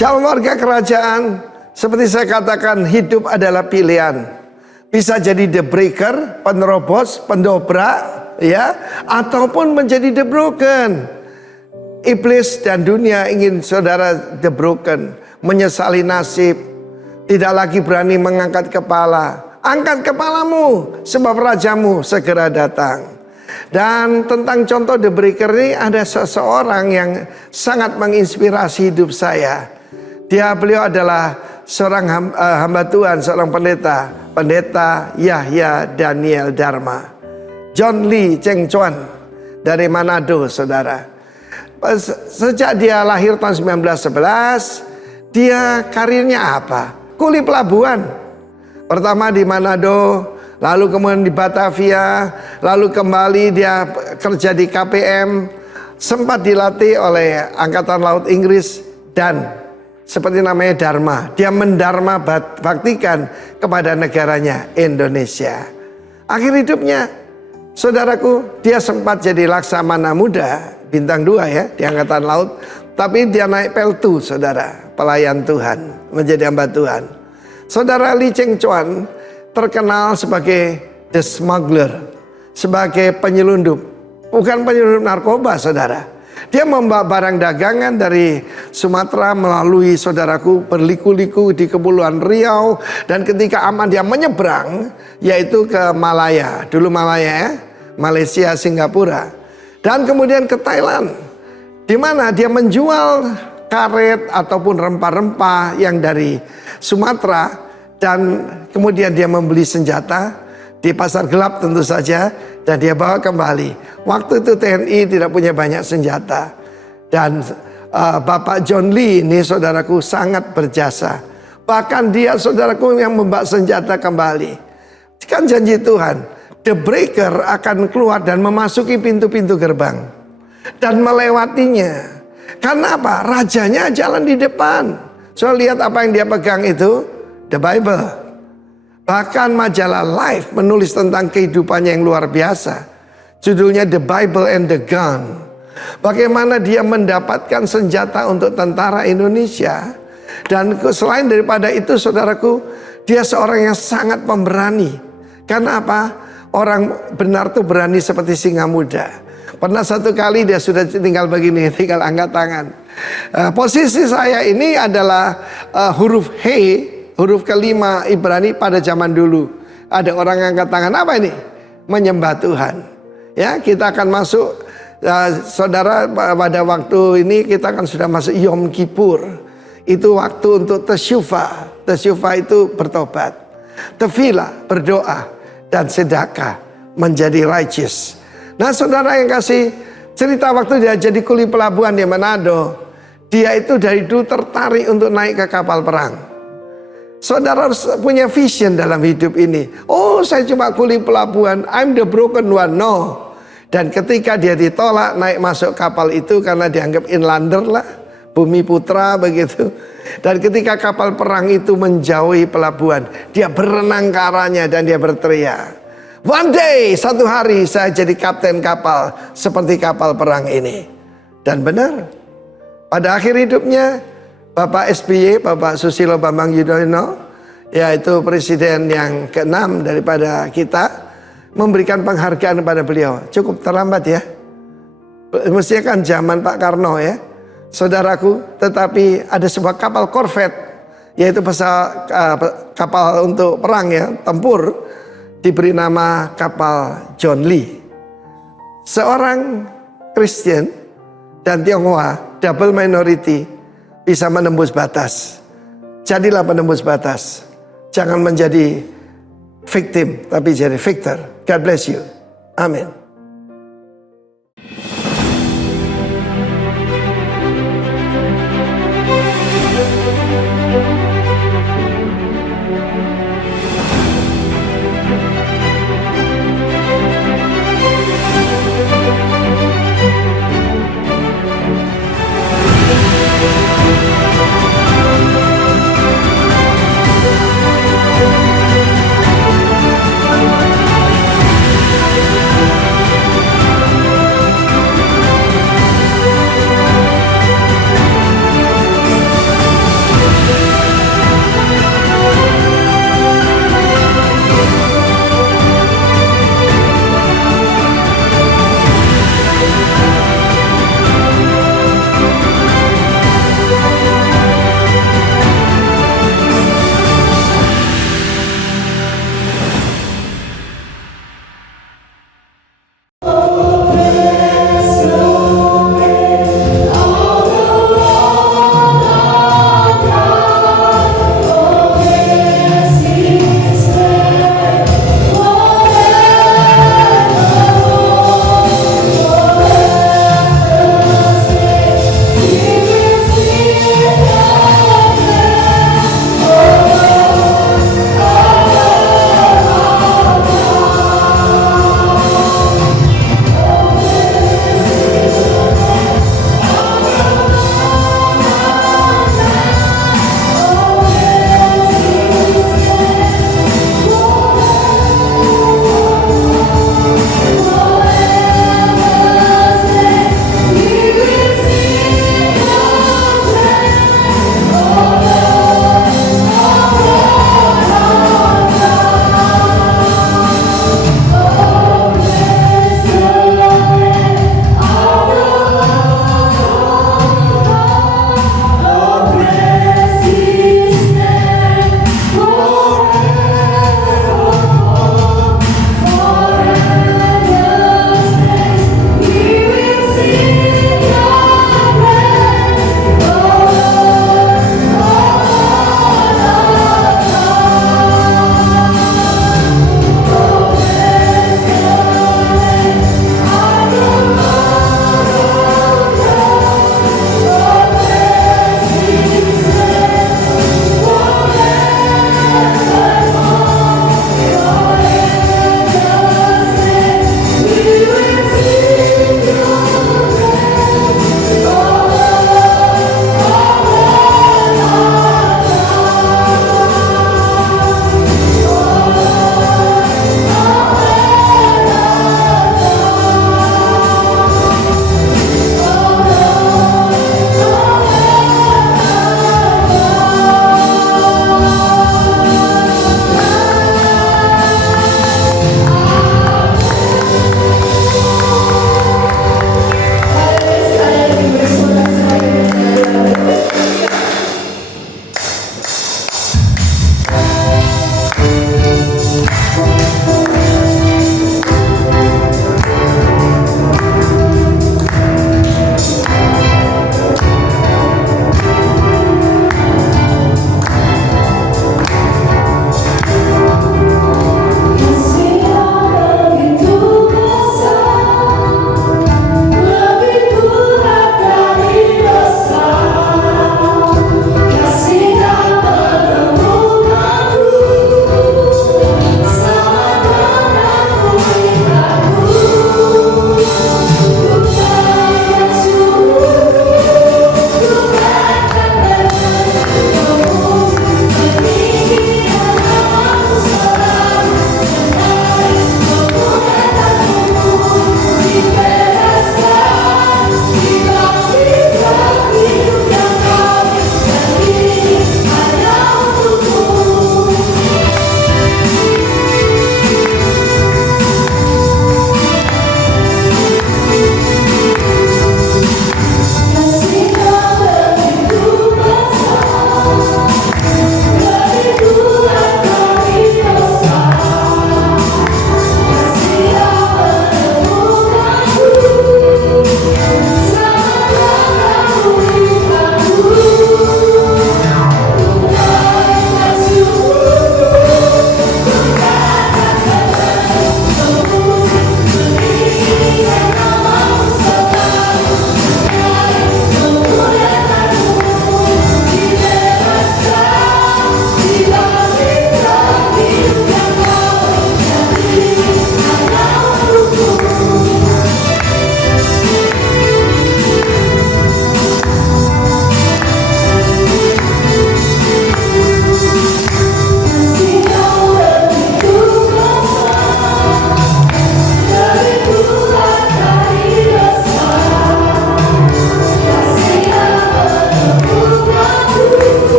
Shalom warga kerajaan, seperti saya katakan hidup adalah pilihan. Bisa jadi the breaker, penerobos, pendobrak, ya, ataupun menjadi the broken. Iblis dan dunia ingin saudara the broken, menyesali nasib, tidak lagi berani mengangkat kepala. Angkat kepalamu, sebab rajamu segera datang. Dan tentang contoh the breaker ini ada seseorang yang sangat menginspirasi hidup saya. Beliau adalah seorang hamba Tuhan, seorang pendeta Yahya Daniel Dharma. John Lee Cheng Chuan dari Manado, saudara. Sejak dia lahir tahun 1911, dia karirnya apa? Kuli pelabuhan. Pertama di Manado, lalu kemudian di Batavia, lalu kembali dia kerja di KPM, sempat dilatih oleh Angkatan Laut Inggris dan seperti namanya Dharma. Dia mendharma baktikan kepada negaranya Indonesia. Akhir hidupnya, saudaraku, dia sempat jadi laksamana muda, bintang 2 ya, di Angkatan Laut. Tapi dia naik peltu, saudara, pelayan Tuhan, menjadi hamba Tuhan. Saudara Lee Cheng Chuan terkenal sebagai the smuggler, sebagai penyelundup. Bukan penyelundup narkoba, saudara. Dia membawa barang dagangan dari Sumatera melalui, saudaraku, berliku-liku di Kepulauan Riau. Dan ketika aman dia menyeberang, yaitu ke Malaya. Dulu Malaya ya, Malaysia, Singapura. Dan kemudian ke Thailand, di mana dia menjual karet ataupun rempah-rempah yang dari Sumatera. Dan kemudian dia membeli senjata di pasar gelap tentu saja, dan dia bawa kembali. Waktu itu TNI tidak punya banyak senjata. Dan Bapak John Lee ini, saudaraku, sangat berjasa. Bahkan dia, saudaraku, yang membawa senjata kembali. Kan janji Tuhan, the breaker akan keluar dan memasuki pintu-pintu gerbang dan melewatinya. Karena apa? Rajanya jalan di depan. So lihat apa yang dia pegang itu, the Bible. Bahkan majalah Life menulis tentang kehidupannya yang luar biasa. Judulnya The Bible and the Gun. Bagaimana dia mendapatkan senjata untuk tentara Indonesia. Dan selain daripada itu, saudaraku, dia seorang yang sangat pemberani. Karena apa? Orang benar tuh berani seperti singa muda. Pernah satu kali dia sudah tinggal begini, tinggal angkat tangan. Posisi saya ini adalah huruf H, huruf kelima Ibrani pada zaman dulu. Ada orang yang angkat tangan, apa ini? Menyembah Tuhan. Ya, kita akan masuk, saudara, pada waktu ini kita akan sudah masuk Yom Kippur. Itu waktu untuk tesyufa. Tesyufa itu bertobat. Tefillah, berdoa, dan sedekah menjadi righteous. Nah, saudara yang kasih, cerita waktu dia jadi kuli pelabuhan di Manado, dia itu dari dulu tertarik untuk naik ke kapal perang. Saudara harus punya vision dalam hidup ini. Oh, saya cuma kuli pelabuhan, I'm the broken one. No. Dan ketika dia ditolak naik masuk kapal itu karena dianggap inlander lah, bumi putra begitu. Dan ketika kapal perang itu menjauhi pelabuhan, dia berenang ke arahnya dan dia berteriak, one day, satu hari saya jadi kapten kapal seperti kapal perang ini. Dan benar, pada akhir hidupnya Bapak SBY, Bapak Susilo Bambang Yudhoyono, yaitu presiden yang ke-6 daripada kita, memberikan penghargaan kepada beliau. Cukup terlambat ya, mestinya kan zaman Pak Karno ya, saudaraku. Tetapi ada sebuah kapal korvet, yaitu kapal untuk perang ya, tempur, diberi nama kapal John Lee. Seorang Kristen dan Tionghoa, double minority, bisa menembus batas. Jadilah penembus batas. Jangan menjadi victim, tapi jadi victor. God bless you. Amin.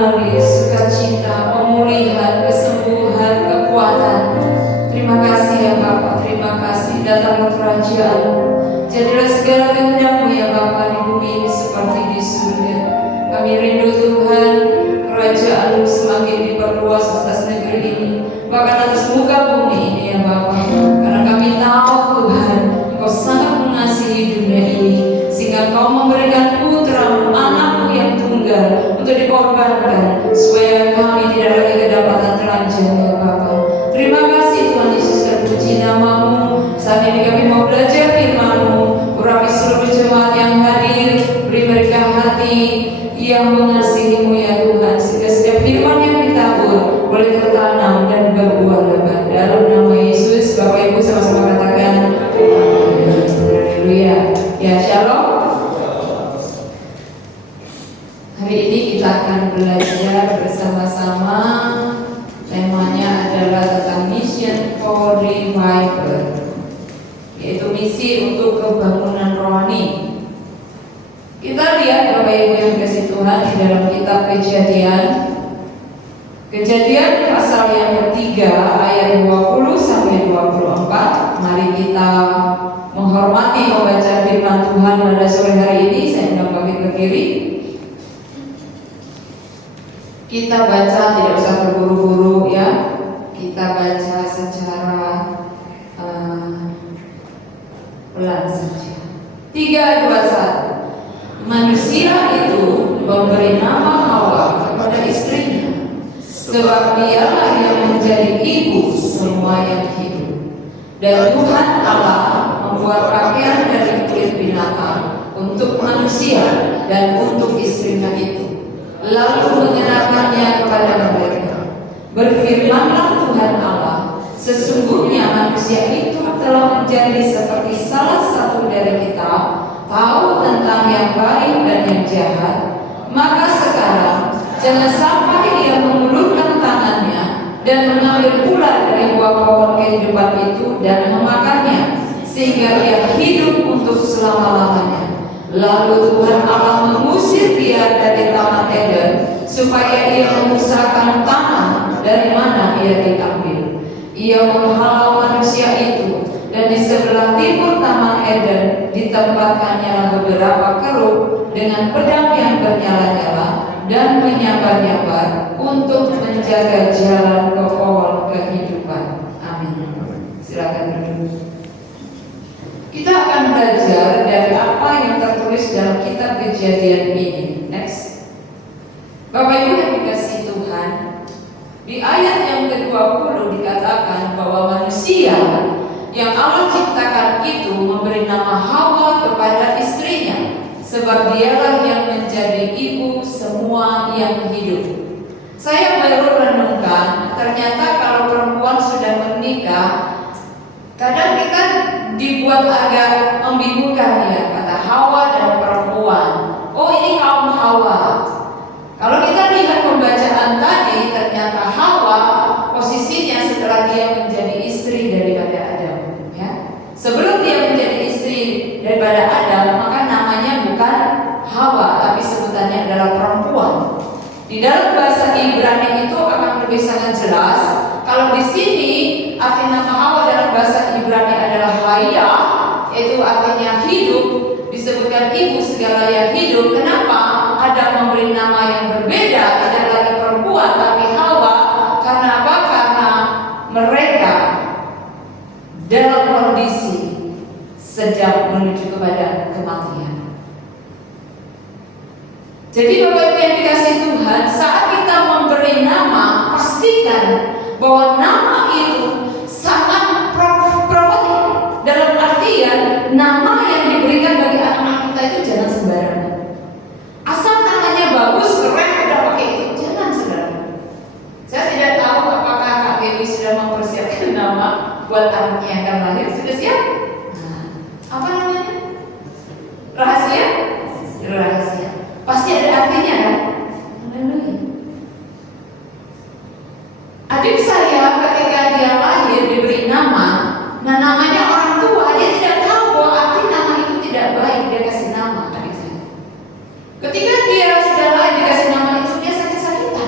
hari sukacita, pemulihan, kesembuhan, kekuatan. Terima kasih ya Bapa, terima kasih. Datanglah kerajaan, jadilah segala kehendak-Mu ya Bapa, di bumi ini seperti di surga. Kami rindu Tuhan, kerajaan-Mu semakin diperluas atas negeri ini, bahkan atas muka bumi ini ya Bapa. Karena kami tahu Tuhan, Engkau sangat mengasihi dunia ini, sehingga Engkau memberikan putra-Mu, anak-Mu yang tunggal untuk dikorbankan, supaya kami tidak lagi kedapatan telanjang ya Bapa. Terima kasih Tuhan Yesus, terpuji nama-Mu. Saat ini kami mau belajar firman-Mu. Urapi seluruh jemaat yang hadir, beri mereka hati yang mengasihi-Mu ya Tuhan, sehingga setiap firman yang ditabur boleh tertanam dan berbuah lebat. Dalam nama Yesus, Bapak Ibu sama-sama katakan haleluya. Ya, shalom. Hari ini kita akan belajar bersama-sama. Temanya adalah tentang Mission for Revival, yaitu misi untuk kebangunan rohani. Kita lihat Bapak Ibu yang dikasihi Tuhan di dalam kitab Kejadian pasal yang ketiga ayat 20 sampai 24. Mari kita menghormati membaca firman Tuhan pada sore hari ini. Saya undang bangkit ke kiri. Kita baca, tidak usah terburu-buru ya. Kita baca secara pelan saja. 3, 2, 1. Manusia itu memberi nama Hawa kepada istrinya, sebab dialah yang menjadi ibu semua yang hidup. Dan Tuhan Allah membuat pakaian dari kulit binatang untuk manusia dan untuk istrinya itu, lalu mengenakannya kepada mereka. Berfirmanlah Tuhan Allah, sesungguhnya manusia itu telah menjadi seperti salah satu dari kita, tahu tentang yang baik dan yang jahat. Maka sekarang jangan sampai ia mengulurkan tangannya dan mengambil pula dari buah pohon kehidupan itu dan memakannya, sehingga ia hidup untuk selama-lamanya. Lalu Tuhan Allah mengusir dia dari taman Eden, supaya ia mengusahakan tanah dari mana ia diambil. Ia menghalau manusia itu, dan di sebelah timur taman Eden ditempatkannya beberapa kerub dengan pedang yang bernyala-nyala dan menyambar-nyambar untuk menjaga jalan ke pohon kehidupan. Amin. Silakan duduk. Kita akan belajar dari apa yang tertulis dalam kitab Kejadian ini. Next. Bapak Ibu yang dikasihi Tuhan, di ayat yang ke-20 dikatakan bahwa manusia yang Allah ciptakan itu memberi nama Hawa kepada istrinya, sebab dialah yang menjadi ibu semua yang hidup. Saya baru renungkan, ternyata kalau perempuan sudah menikah, kadang kita dibuat agak membingungkan ya, kata Hawa dan perempuan. Oh, ini kaum Hawa. Kalau kita lihat pembacaan tadi, ternyata Hawa posisinya setelah dia menjadi istri daripada Adam ya. Sebelum dia menjadi istri daripada Adam, maka namanya bukan Hawa, tapi sebutannya adalah perempuan. Di dalam bahasa Ibrani itu akan lebih sangat jelas. Kalau di sini arti nama Hawa dalam bahasa Ibrani adalah Haya, yaitu artinya hidup, disebutkan ibu segala yang hidup. Kenapa Adam memberi nama yang berbeda, tidak lagi perempuan tapi Hawa? Karena apa? Karena mereka dalam kondisi sedang menuju kepada kematian. Jadi Bapak Ibu yang dikasihi Tuhan, saat kita memberi nama, pastikan bahwa nama itu sangat profetik. Dalam artian nama yang diberikan bagi anak-anak kita itu jangan sembarangan. Asal namanya bagus, keren, udah pakai itu, jangan sembarangan. Saya tidak tahu apakah Kak Dewi sudah mempersiapkan nama buat anaknya yang akan lahir. Sudah siap? Nah, apa namanya? Rahasia? Rahasia. Pasti ada artinya kan? Haleluya. Adik saya ketika dia lahir diberi nama, nah namanya orang tua, dia tidak tahu bahwa arti nama itu tidak baik. Dia kasih nama adik saya. Ketika dia sudah lahir dikasih nama itu, dia sakit-sakitan.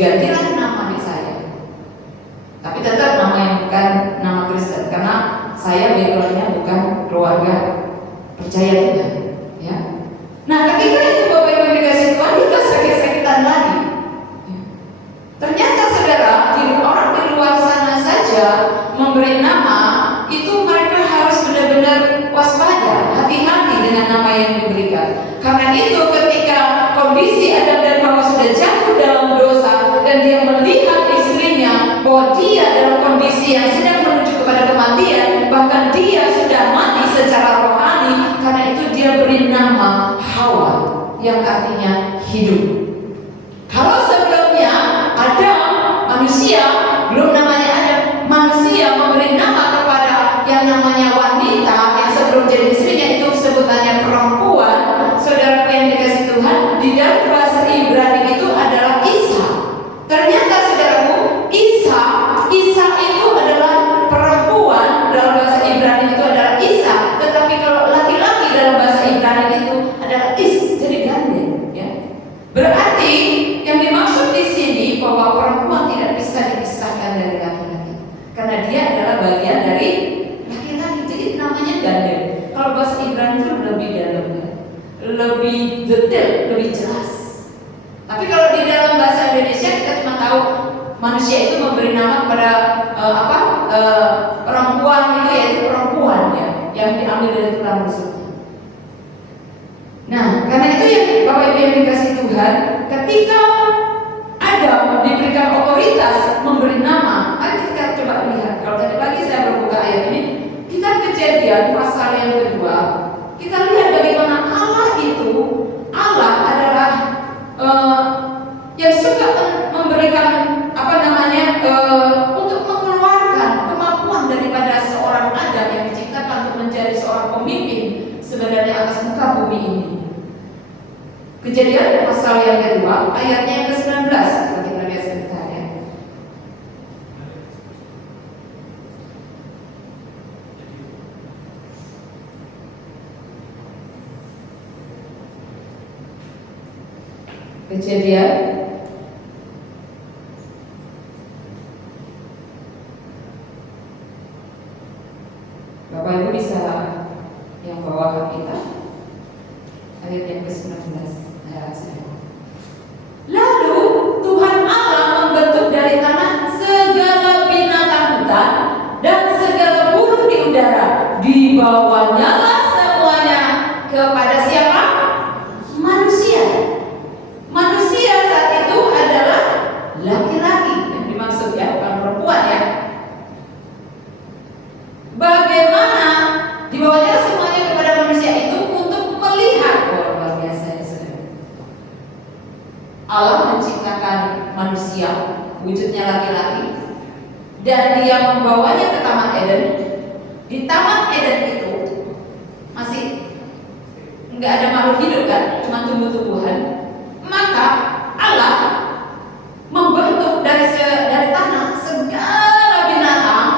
digantilah nama saya. Tapi tetap nama yang bukan nama Kristen, karena saya backgroundnya bukan keluarga percaya Tuhan. Ya. Nah, ketika itu Bapak Ibu yang dikasih Tuhan, kita sakit-sakitan lagi. Ya. Ternyata saudara, orang di luar sana saja memberi nama itu mereka harus benar-benar waspada, hati-hati dengan nama yang diberikan. Karena itu ketika kondisi Adam dan Hawa sudah jatuh dalam dosa dan dia melihat istrinya bahwa dia dalam kondisi yang sedang menuju kepada kematian, bahkan dia sudah mati secara rohani, karena itu dia beri nama Hawa yang artinya hidup. Kalau sebelumnya Adam manusia, belum namanya Adam, manusia memberi nama kepada yang namanya wanita yang sebelum jadi istrinya, itu sebutannya perempuan. Saudara yang dikasih Tuhan, di dalam bahasa Ibrani itu adalah Isa. Ternyata saudaraku, Isa itu adalah perempuan, dalam bahasa Ibrani itu adalah Isa. Tetapi kalau laki-laki dalam bahasa Ibrani itu adalah jadi ganda, ya. Berarti yang dimaksud di sini bahwa perempuan tidak bisa dipisahkan dari laki-laki, karena dia adalah bagian dari laki-laki. Jadi namanya ganda. Kalau bahasa Ibrani itu lebih dalam, lebih detail, lebih jelas. Tapi kalau di dalam bahasa Indonesia kita cuma tahu manusia itu memberi nama kepada perempuan itu, yaitu perempuan, ya, yang diambil dari tulang rusuknya. Nah, karena itu yang Bapak Ibu yang dikasih Tuhan, ketika Adam diberikan otoritas memberi nama, mari kita coba lihat. Kalau tadi pagi saya berbuka ayat ini, kita Kejadian pasal yang kedua, kita lihat bagaimana Allah adalah yang suka memberikan untuk mengeluarkan kemampuan daripada seorang Adam yang diciptakan untuk menjadi seorang pemimpin sebenarnya atas muka bumi ini. Kejadian pasal yang kedua ayatnya yang ke-19, kalau kita lihat sebentar, ya. Kejadian Bapak Ibu bisa yang bawah kita ayat yang ke-19. Lalu Tuhan Allah membentuk dari tanah segala binatang hutan dan segala burung di udara, dibawanyalah semuanya kepada siapa? Manusia. Manusia saat itu adalah laki-laki yang dimaksud, ya, bukan perempuan, ya. Bagaimana dibawanya semuanya kepada manusia itu untuk melihat, luar biasa, ya, saudara. Allah menciptakan manusia wujudnya laki-laki dan dia membawanya ke Taman Eden. Di Taman Eden itu masih nggak ada makhluk hidup, kan, cuma tumbuh-tumbuhan. Maka Allah membentuk dari tanah segala binatang,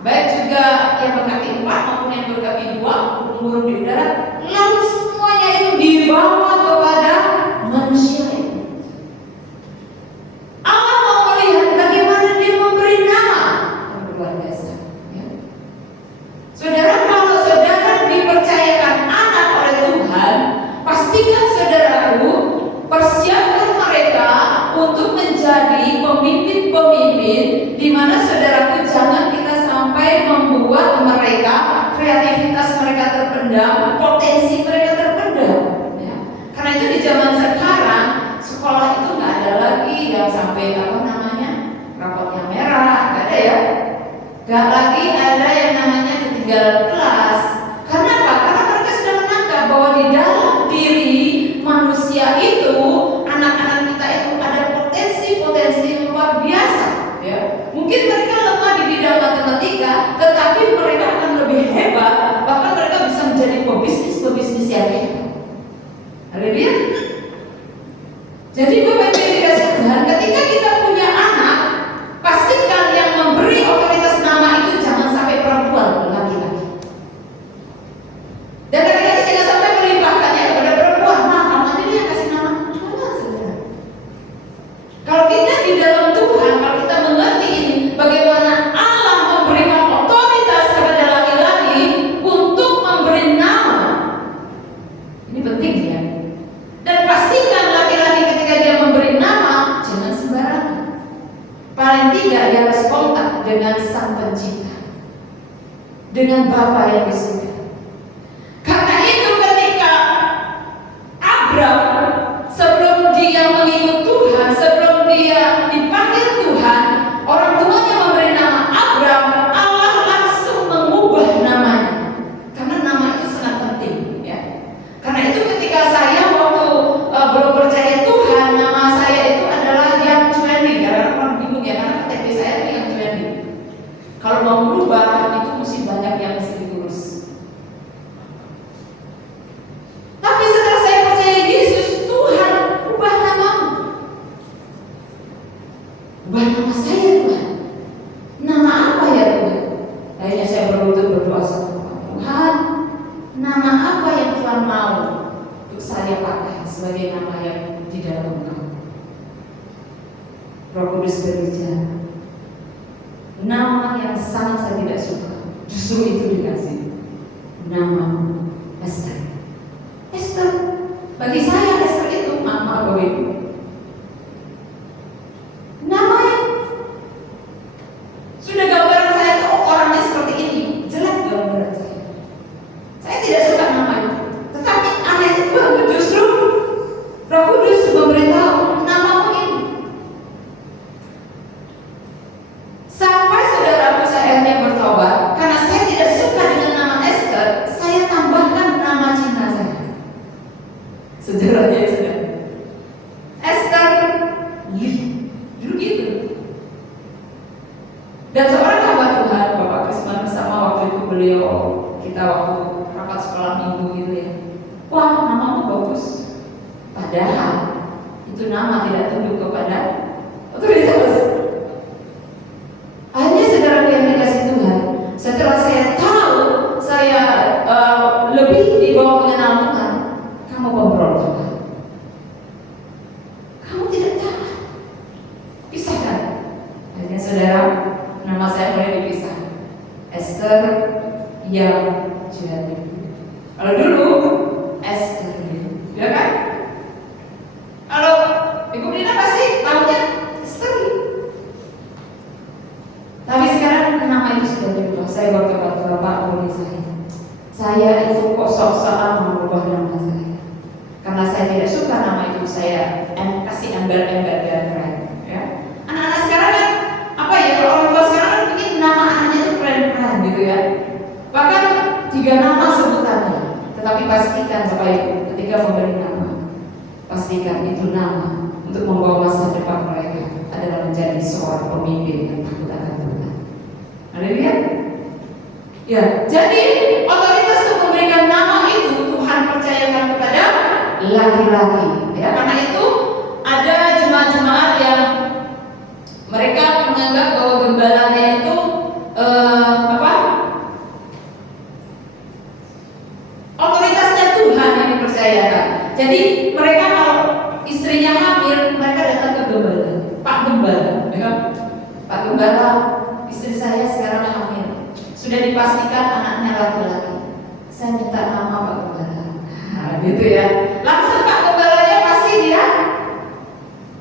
baik juga yang berkaki 4 maupun yang berkaki 2, burung di udara, lalu semuanya itu dibawa kepada manusia itu. Allah mau melihat bagaimana dia memberi nama. Luar biasa, ya. Saudara, kalau saudara dipercayakan anak oleh Tuhan, pastikan saudaraku persiapkan mereka untuk menjadi pemimpin-pemimpin, di mana saudaraku jangan kita sampai membuat mereka, kreativitas mereka terpendam, potensi mereka terpendam, ya. Karena itu di zaman sekarang sekolah itu nggak ada lagi yang sampai rapotnya merah, nggak ada, ya. Nggak lagi ada yang namanya ketinggalan kelas. Karena apa? Karena mereka sudah menangkap bahwa di dalam diri manusia itu, anak-anak kita itu ada potensi-potensi yang luar biasa, ya. Mungkin mereka lemah di bidang matematika, tetapi mereka akan lebih hebat, bahkan mereka bisa menjadi pebisnis yang hebat. Haleluya. Jadi Bapak Ibu dikasih Tuhan, ketika kita punya anak, pastikan yang memberi otoritas nama itu jangan sampai perempuan, laki-laki. Dan laki-laki jangan sampai melimpahkannya kepada perempuan. Nah, namanya dia kasih nama. Kalau kita di dengan Sang Pencipta, dengan Bapa yang di surga. Karena itu ketika Abram sebelum dia mengikut Tuhan, sebelum dia dipanggil Tuhan, orang tuanya memberi nama Abram, Allah langsung mengubah namanya. Karena nama itu sangat penting, ya. Karena itu ketika saya waktu belum percaya Tuhan, nama saya itu adalah yang Cuendi. Karena orang bingung ya, karena KTP saya itu yang Cuendi. Kalau mau berubah itu mesti banyak yang mesti diurus. Tapi setelah saya percaya Yesus, Tuhan ubah namamu. Ubah nama saya, Tuhan. Nama apa ya, Tuhan? Akhirnya saya berlutut berdoa sama Tuhan. Tuhan, nama apa yang Tuhan mau untuk saya pakai sebagai nama yang di dalam Engkau? Roh Kudus berbicara. Nama yang sangat saya tidak suka, justru itu dikasih. Nama Esther. Esther, bagi saya Esther itu nama Bapak Ibu. Nama yang sudah gambaran saya itu orangnya seperti ini, jelek gambaran saya. Saya tidak suka nama itu. Tetapi aneh itu justru Roh Kudus memberitahu namamu ini. Sampai saudaraku saya akhirnya bertobat, karena saya tidak suka dengan nama Esther, saya tambahkan nama cinta saya. Saudaranya Esther. Esther Lee, dulu gitu. Dan seorang hamba Tuhan, Bapak Krisman bersama waktu itu beliau, kita waktu rapat sekolah minggu gitu ya. Wah, namamu bagus. Padahal itu nama tidak tunduk kepada otoritas. Akhirnya saudara yang dikasih Tuhan, setelah saya tahu saya lebih dibawa mengenal Tuhan, kamu pemberontak, kamu tidak taat, pisahkan. Akhirnya saudara, nama saya mulai dipisah. Esther yang jadi. Kalau dulu Esther, ya kan? Kalau Ibu Nina pasti tahunya Esther. Tapi sekarang nama itu sudah berubah. Saya bertobat ke Bapak boleh saya itu kok sok-sokan mengubah nama saya. Karena saya tidak suka nama itu saya kasih embel-embel biar keren. Ya. Anak-anak sekarang kan apa ya? Kalau orang tua sekarang kan bikin nama anaknya itu keren-keren gitu ya. Bahkan 3 nama sebutannya. Tetapi pastikan Bapak Ibu ketika memberi nama, pastikan itu nama untuk membawa masa depan mereka adalah menjadi seorang pemimpin yang takut akan Tuhan. Haleluya. Ya, jadi otoritas untuk memberikan nama itu Tuhan percayakan kepada laki-laki. Ya, karena itu ada jemaat-jemaat yang mereka menganggap bahwa gembalanya itu otoritasnya Tuhan yang dipercayakan. Jadi mereka kalau istrinya hamil, mereka datang ke gembala, Pak Gembala, ya kan? Pak Gembala, istri saya sekarang hamil, sudah dipastikan anaknya laki-laki. Saya minta nama Pak Gembala. Nah, gitu ya. Langsung Pak Gembalanya pasti dia,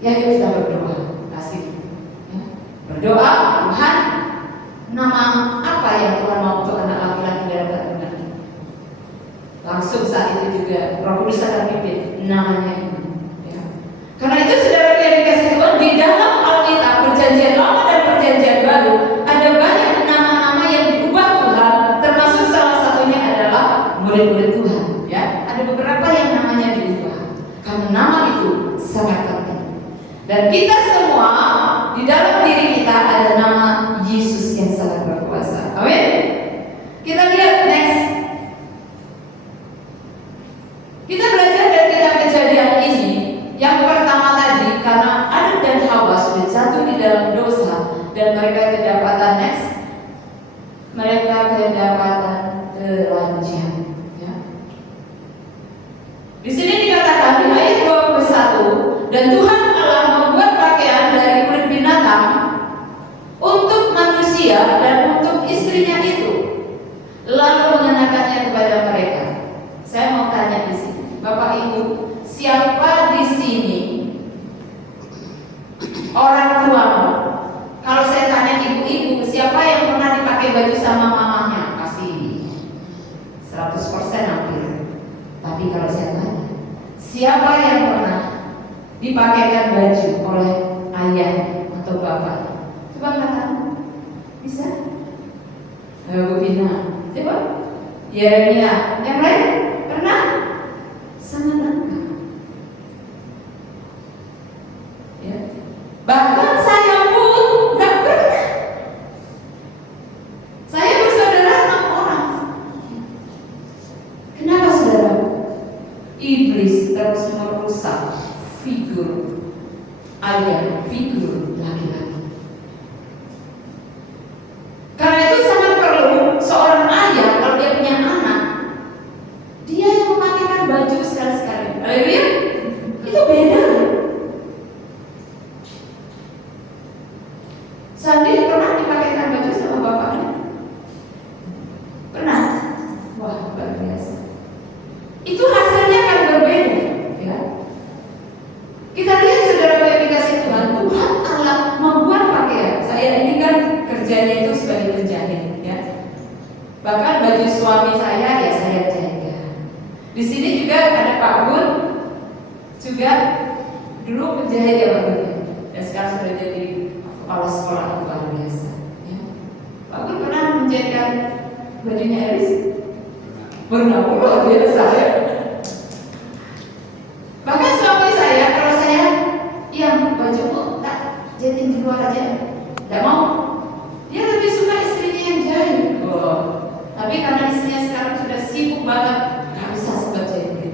ya kita berdoa, kasih, ya. Berdoa, Tuhan, nama apa yang Tuhan mau untuk anak laki-laki dalam kandungan ini? Langsung saat itu juga Roh Kudus akan pimpin namanya ini. Ya. Karena itu saudara yang dikasih Tuhan, di dalam Alkitab Perjanjian Lama dan Perjanjian Baru ada banyak nama-nama yang diubah Tuhan, termasuk salah satunya adalah murid-murid Tuhan. Ya, ada beberapa yang namanya diubah karena nama itu sangat penting. Dan kita semua di dalam diri kita ada nama Yesus yang sangat berkuasa. Amin. Kita lihat next. Kita belajar dari kitab Kejadian ini. Yang pertama tadi, karena Adam dan Hawa sudah jatuh di dalam dosa dan mereka kedapatan next, mereka kedapatan telanjang. Ya. Di sini dikatakan di ayat 21, dan Tuhan Allah membuat pakaian dari kulit binatang untuk manusia dan untuk istrinya itu, lalu mengenakannya kepada mereka. Saya mau tanya di sini, Bapak Ibu, siapa di sini orang tuamu? Kalau saya tanya ibu-ibu, siapa baju sama mamanya, pasti 100% hampir. Tapi kalau saya tanya, siapa yang pernah dipakaikan baju oleh ayah atau bapak? Coba katakan, bisa? Bu Vina, coba. Yeremia, yang lain pernah? Sangat langka. Ya. Bahkan saya pun nggak pernah. Saya bersaudara 6 orang. Kenapa saudara? Iblis terus merusak figur ayah, figur laki-laki. Karena itu sangat perlu seorang ayah kalau dia punya anak, dia yang memakaikan baju sekali-sekali. Haleluya. Itu beda. Sandi pernah dipakaikan baju sama bapaknya? Pernah? Wah, luar biasa. Itu hasilnya akan berbeda, ya. Kita lihat saudara yang dikasih Tuhan, Tuhan Allah membuat pakaian. Saya ini kan kerjanya itu sebagai penjahit, ya. Bahkan baju suami saya ya saya jaga. Di sini juga ada Pak Bun, juga dulu penjahit ya Pak Bun, dan sekarang sudah jadi kepala sekolah luar biasa. Ya. Pak Bun pernah menjahitkan bajunya Elis? Pernah, luar biasa ya. Bahkan suami saya, kalau saya yang bajumu tak jahitin di luar aja, tidak mau. Dia lebih suka istrinya yang jahit. Oh. Tapi karena istrinya sekarang sudah sibuk banget, nggak bisa sempat jahit.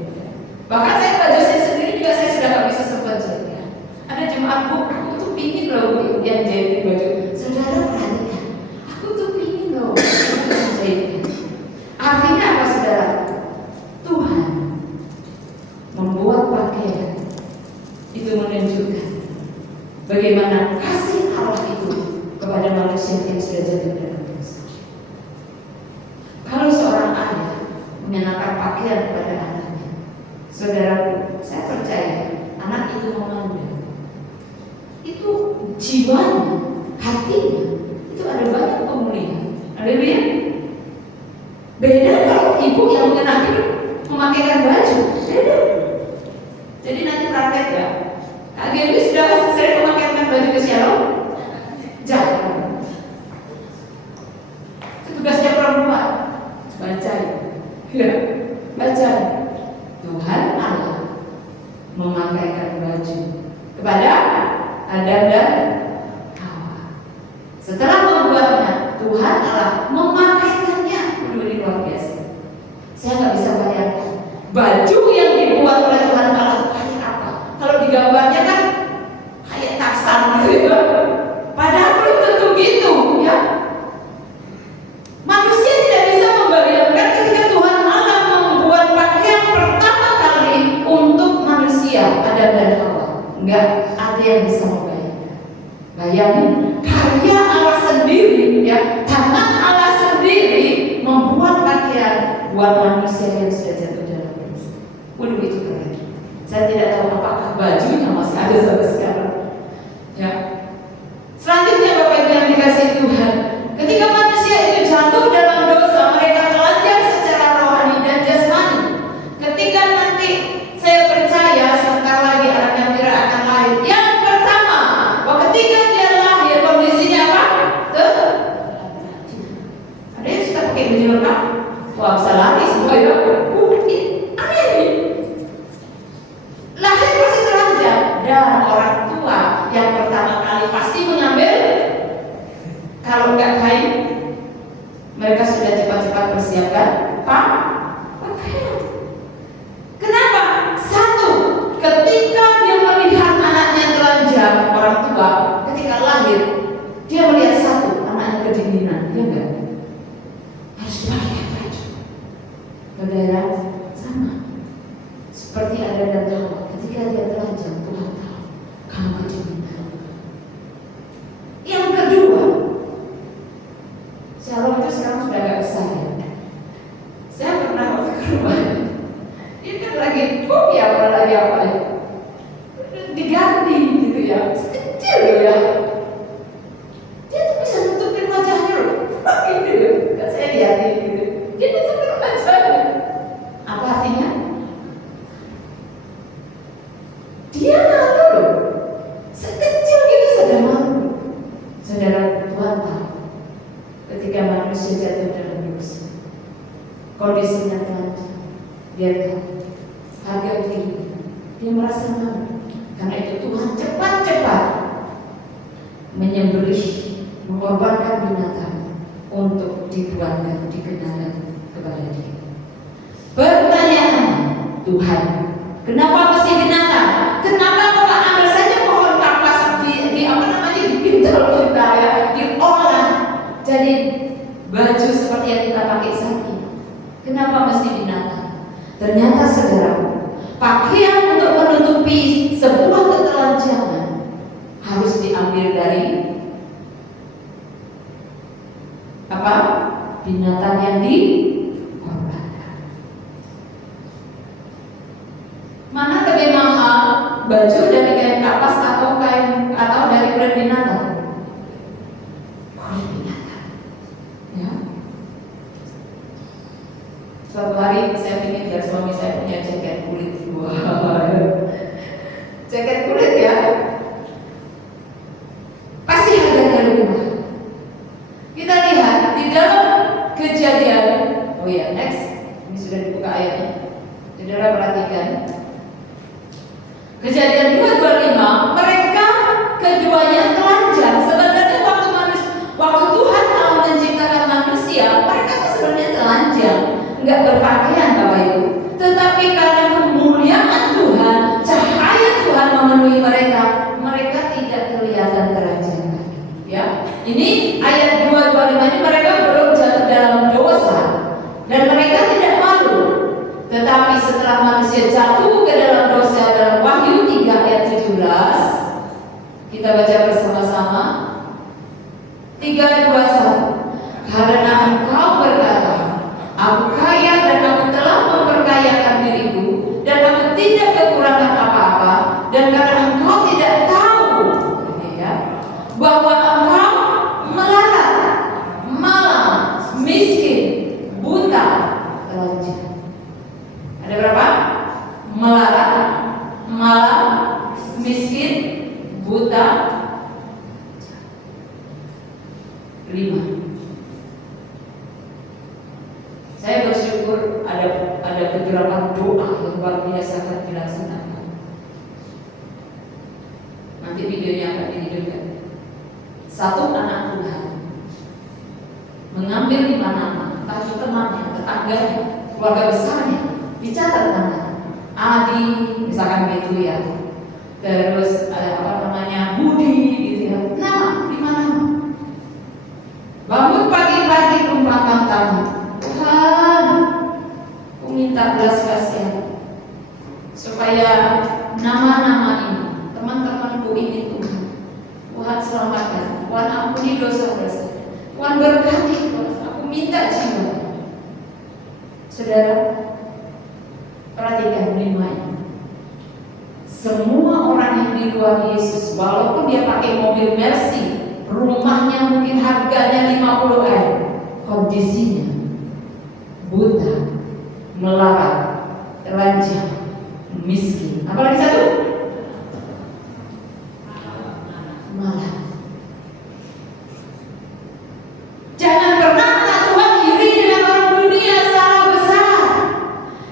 Bahkan saya baju saya sendiri juga saya sudah nggak bisa sempat jahit. Ya. Ada jemaat, Bu, aku tuh pingin loh Bu yang jahitin baju. Saudara perhatikan, aku tuh pingin loh yang jahitkan. Artinya apa saudara? Tuhan membuat pakaian itu menunjukkan bagaimana kasih Allah itu kepada manusia yang sudah jatuh dalam dosa. Kalau seorang ayah mengenakan pakaian kepada anaknya, saudaraku, saya percaya anak itu memandang itu jiwanya, hatinya itu ada banyak pemulihan. Haleluya. Beda kalau ibu yang memakaikan baju, beda. Jadi nanti praktek ya. Kak Dewi sudah sering memakaikan baju ke Shalom? Jangan. Tugasnya perempuan. Baca ya. Baca. Tuhan Allah memakaikan baju kepada Adam dan Hawa. Setelah membuatnya, Tuhan Allah memakaikannya. Ini luar biasa. Saya nggak bisa bayangkan baju yang dibuat oleh Tuhan Allah itu kayak apa. Kalau digambarnya kan kayak Tarzan gitu ya. Padahal belum tentu gitu ya. Manusia tidak bisa membayangkan ketika Tuhan Allah membuat pakaian pertama kali untuk manusia, Adam dan Hawa. Enggak ada yang bisa membayangkan. Bayangin karya Allah sendiri ya, tangan Allah sendiri membuat pakaian buat manusia yang sudah jatuh dalam dosa. Waduh, itu keren. Saya tidak tahu apakah bajunya masih ada sampai sekarang. Ya. Selanjutnya Bapak Ibu yang dikasihi Tuhan, ketika manusia itu jatuh dalam dosa, mereka telanjang secara rohani dan jasmani. Ketika nanti saya percaya sebentar lagi anak yang Mira akan lahir. Yang pertama, bahwa ketika dia lahir kondisinya apa? Ada yang suka pakai baju lengkap? Wah, bisa lari semua ya. Aneh. Lahir pasti telanjang dan orang tua yang pertama kali pasti mengambil, kalau nggak kain, mereka sudah cepat-cepat persiapkan pakaian. Kenapa? Satu, ketika dia melihat anaknya telanjang, orang tua ketika lahir dia melihat satu, anaknya kedinginan, ya enggak? Harus dipakai baju. Saudara, sama seperti ada dan Hawa, ketika dia telanjang, Tuhan tahu kamu kedinginan. Yang kedua, Shalom itu sekarang sudah agak besar ya. Saya pernah waktu ke rumah, dia kan lagi ya, lagi apa ya, diganti gitu ya, kecil loh ya. Dia tuh bisa nutupin wajahnya loh, ini Dia malu loh. Sekecil gitu sudah malu. Saudara, Tuhan tahu ketika manusia jatuh dalam dosa, kondisinya telanjang, dia tahu harga diri, dia merasa malu. Karena itu Tuhan cepat-cepat menyembelih, mengorbankan binatang untuk dituankan, dikenakan kepada dia. Pertanyaan, Tuhan, kenapa mesti binatang? Kenapa Bapak ambil saja pohon kapas dipintal kita ya, diolah jadi baju seperti yang kita pakai saat ini? Kenapa mesti binatang? Ternyata saudara, pakaian untuk menutupi sebuah ketelanjangan harus diambil dari apa? Binatang yang dikorbankan. Mana lebih mahal, baju dari kain kapas atau dari kulit binatang? Kulit binatang. Ya. Suatu hari saya ingin ya, suami saya punya jaket kulit. Wow. Jaket kulit ya. Pasti harganya lebih mahal. Kita lihat di dalam Kejadian. Oh ya, next. Ini sudah dibuka ayatnya. Saudara perhatikan. Kejadian 2:25, mereka keduanya telanjang. Sebenarnya waktu Tuhan mau menciptakan manusia, mereka itu sebenarnya telanjang, enggak berpakaian Bapak Ibu. Tetapi karena kemuliaan Tuhan, cahaya Tuhan memenuhi mereka, mereka tidak kelihatan telanjang lagi. Ya, ini ayat 2:25 ini mereka belum jatuh dalam dosa dan mereka tidak malu. Tetapi setelah manusia jatuh ke dalam dosa dalam Wahyu 3 ayat 17, kita baca bersama-sama. 3:21. Karena engkau berkata, aku kaya dan aku telah memperkayakan diriku dan aku tidak kekurangan apa-apa, dan karena engkau tidak tahu bahwa engkau melarat, malang, miskin, buta, telanjang. Ada berapa? Melarat, malang, miskin, buta. 5. Saya bersyukur ada beberapa doa yang luar biasa akan dilaksanakan. Nanti videonya akan dihidupkan. Satu anak Tuhan mengambil 5 nama, entah itu temannya, tetangganya, keluarga besarnya, dicatat nama. Adi, misalkan gitu ya. Terus Budi, gitu ya. Nama, 5 nama. Bangun pagi-pagi tumpahkan tangan. Tuhan, aku minta belas kasihan supaya nama-nama ini, teman-temanku ini Tuhan selamatkan, Tuhan ampuni dosa-dosa, Tuhan berkati, aku minta jiwa. Saudara, perhatikan 5 ini. Semua orang yang di luar Yesus, walaupun dia pakai mobil Mercy, rumahnya mungkin harganya 50 M, kondisinya buta, melarat, telanjang, miskin. Apalagi satu? Malah. Jangan pernah anak Tuhan iri dengan orang dunia salah besar.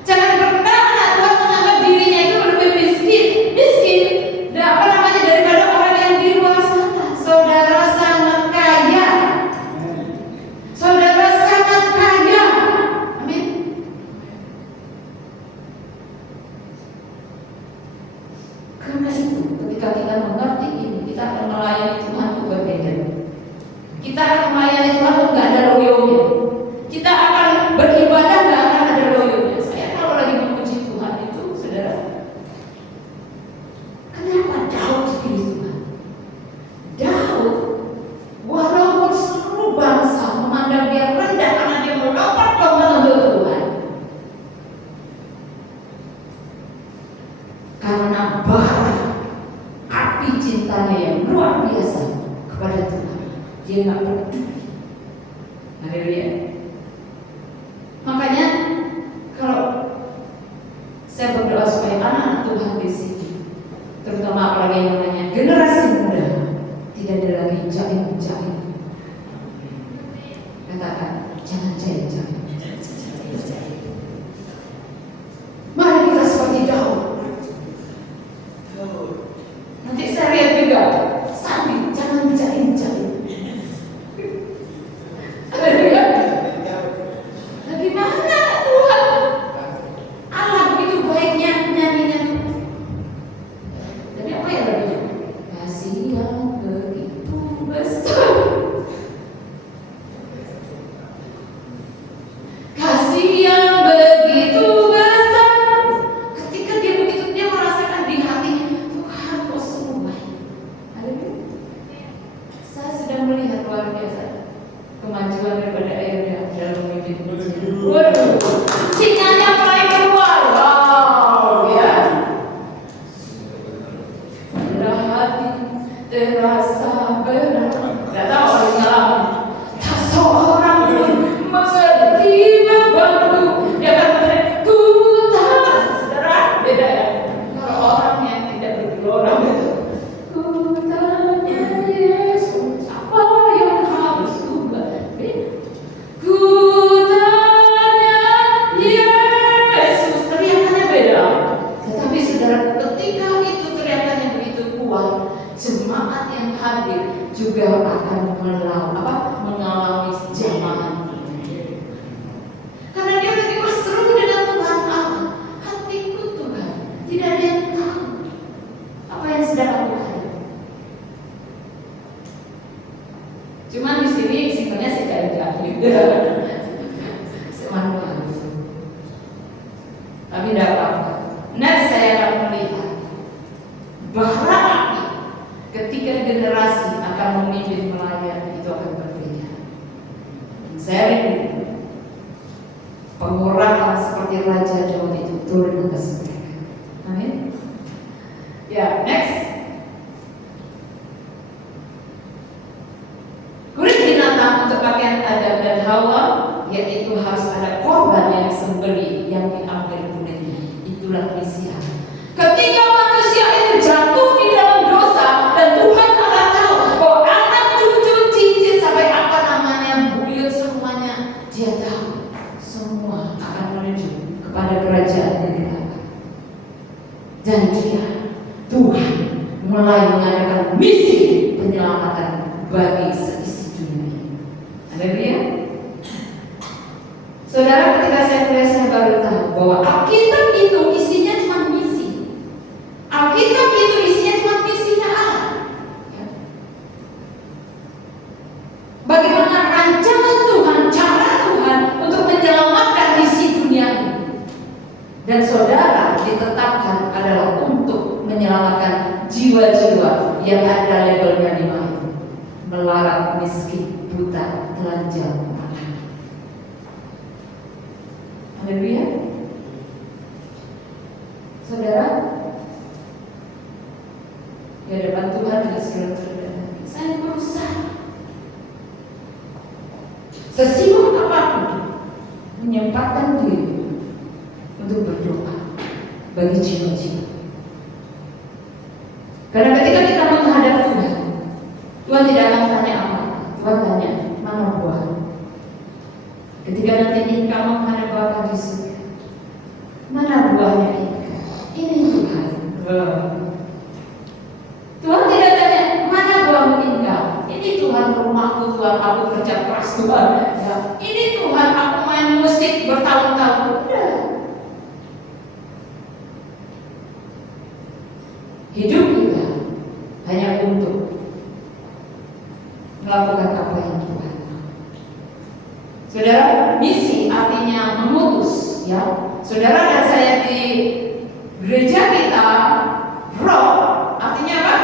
Jangan pernah anak Tuhan menganggap dirinya itu lebih miskin daripada orang yang di luar sana. Saudara sangat kaya. Saudara sangat kaya. Amin. Karena itu ketika kita mengerti ini, kita akan melayani Tuhan itu berbeda. Kita akan melayani Tuhan itu nggak ada loyonya. Kita akan beribadah nggak akan ada loyonya. Saya kalau lagi memuji Tuhan itu, saudara, kenapa Daud dipilih Tuhan? Daud, walaupun seluruh bangsa memandang dia rendah karena dia melompat-lompat untuk Tuhan, karena bara api cintanya yang luar biasa kepada Tuhan, dia nggak peduli. Haleluya. Makanya kalau saya berdoa supaya anak Tuhan di sini terutama apalagi yang namanya generasi muda, tidak ada lagi jaim-jaim. Katakan, jangan jaim-jaim. Mari kita seperti Daud. Nanti saya lihat juga, sambil jangan jaim-jaim. Haleluya. Bagaimana Tuhan Allah begitu baiknya nyanyinya. Jadi apa yang berbeda? Kasih yang begitu besar, kasih yang begitu besar. Ketika dia merasakan di hatinya, Tuhan kau sungguh baik. Haleluya. Saya sudah melihat luar biasa kemajuan daripada Ayuda dalam memimpin. Waduh, sinyalnya mulai keluar. Wow, ya. Berat hati terasa berat. Tidak tahu orang dalam. Tak seorang pun mengerti bebanku. Dia akan berkata, ku tak. Saudara, beda ya. Kalau orang yang tidak bergelora itu, ku tanya Yesus, apa yang harus ku buat? Ku tanya Yesus, teriakannya beda. Tetapi saudara, ketika itu teriakannya begitu kuat, jemaat yang hadir juga akan mengalami jamahan. Karena dia lagi berseru dengan Tuhan Allah. Hatiku Tuhan, tidak ada yang tahu apa yang sedang aku hadapi. Cuman di sini simpelnya sih kayak juga. Semanual. Tapi tidak apa-apa. Nanti saya akan melihat bahwa ketika generasi akan memimpin pelayan itu akan berbeda. Saya rindu pengurahan seperti Raja Daud itu turun atas mereka. Amin. Ya, next. Kulit binatang untuk pakaian Adam dan Hawa, yaitu harus ada korban yang disembelih yang diambil kulitnya. Itulah misi Allah. Ketika manusia itu jatuh di dalam dosa dan Tuhan Allah tahu bahwa anak cucu cicit sampai apa namanya buyut semuanya dia tahu, semua akan menuju kepada kerajaan yang gelap. Dan dia Tuhan mulai mengadakan misi penyelamatan bagi seisi dunia. Haleluya. Saudara, ketika saya kuliah saya baru tahu bahwa Alkitab itu isinya cuma misi. Alkitab itu isinya cuma misinya Allah. Bagaimana rancangan Tuhan, cara Tuhan untuk menyelamatkan isi dunia ini. Dan saudara ditetapkan adalah untuk menyelamatkan jiwa-jiwa yang ada labelnya di mana. Melarat, miskin, buta, telanjang, mata. Haleluya. Saudara, di hadapan Tuhan dengan segala kerendahan, saya berusaha sesibuk apapun menyempatkan diri untuk berdoa bagi jiwa-jiwa. Karena ketika kita menghadap Tuhan, Tuhan tidak akan tanya apa. Tuhan tanya, mana buah? Ketika nanti engkau menghadap Bapa di surga, mana buahnya engkau? Ini Tuhan. Tuhan tidak tanya, mana buahmu engkau? Ini Tuhan rumahku, Tuhan aku kerja keras Tuhan. Ya. Ini Tuhan aku main musik bertahun-tahun. Udah. Hidup kita hanya untuk melakukan apa yang Tuhan mau. Saudara, misi artinya memutus, ya. Saudara dan saya di gereja kita, roh artinya apa?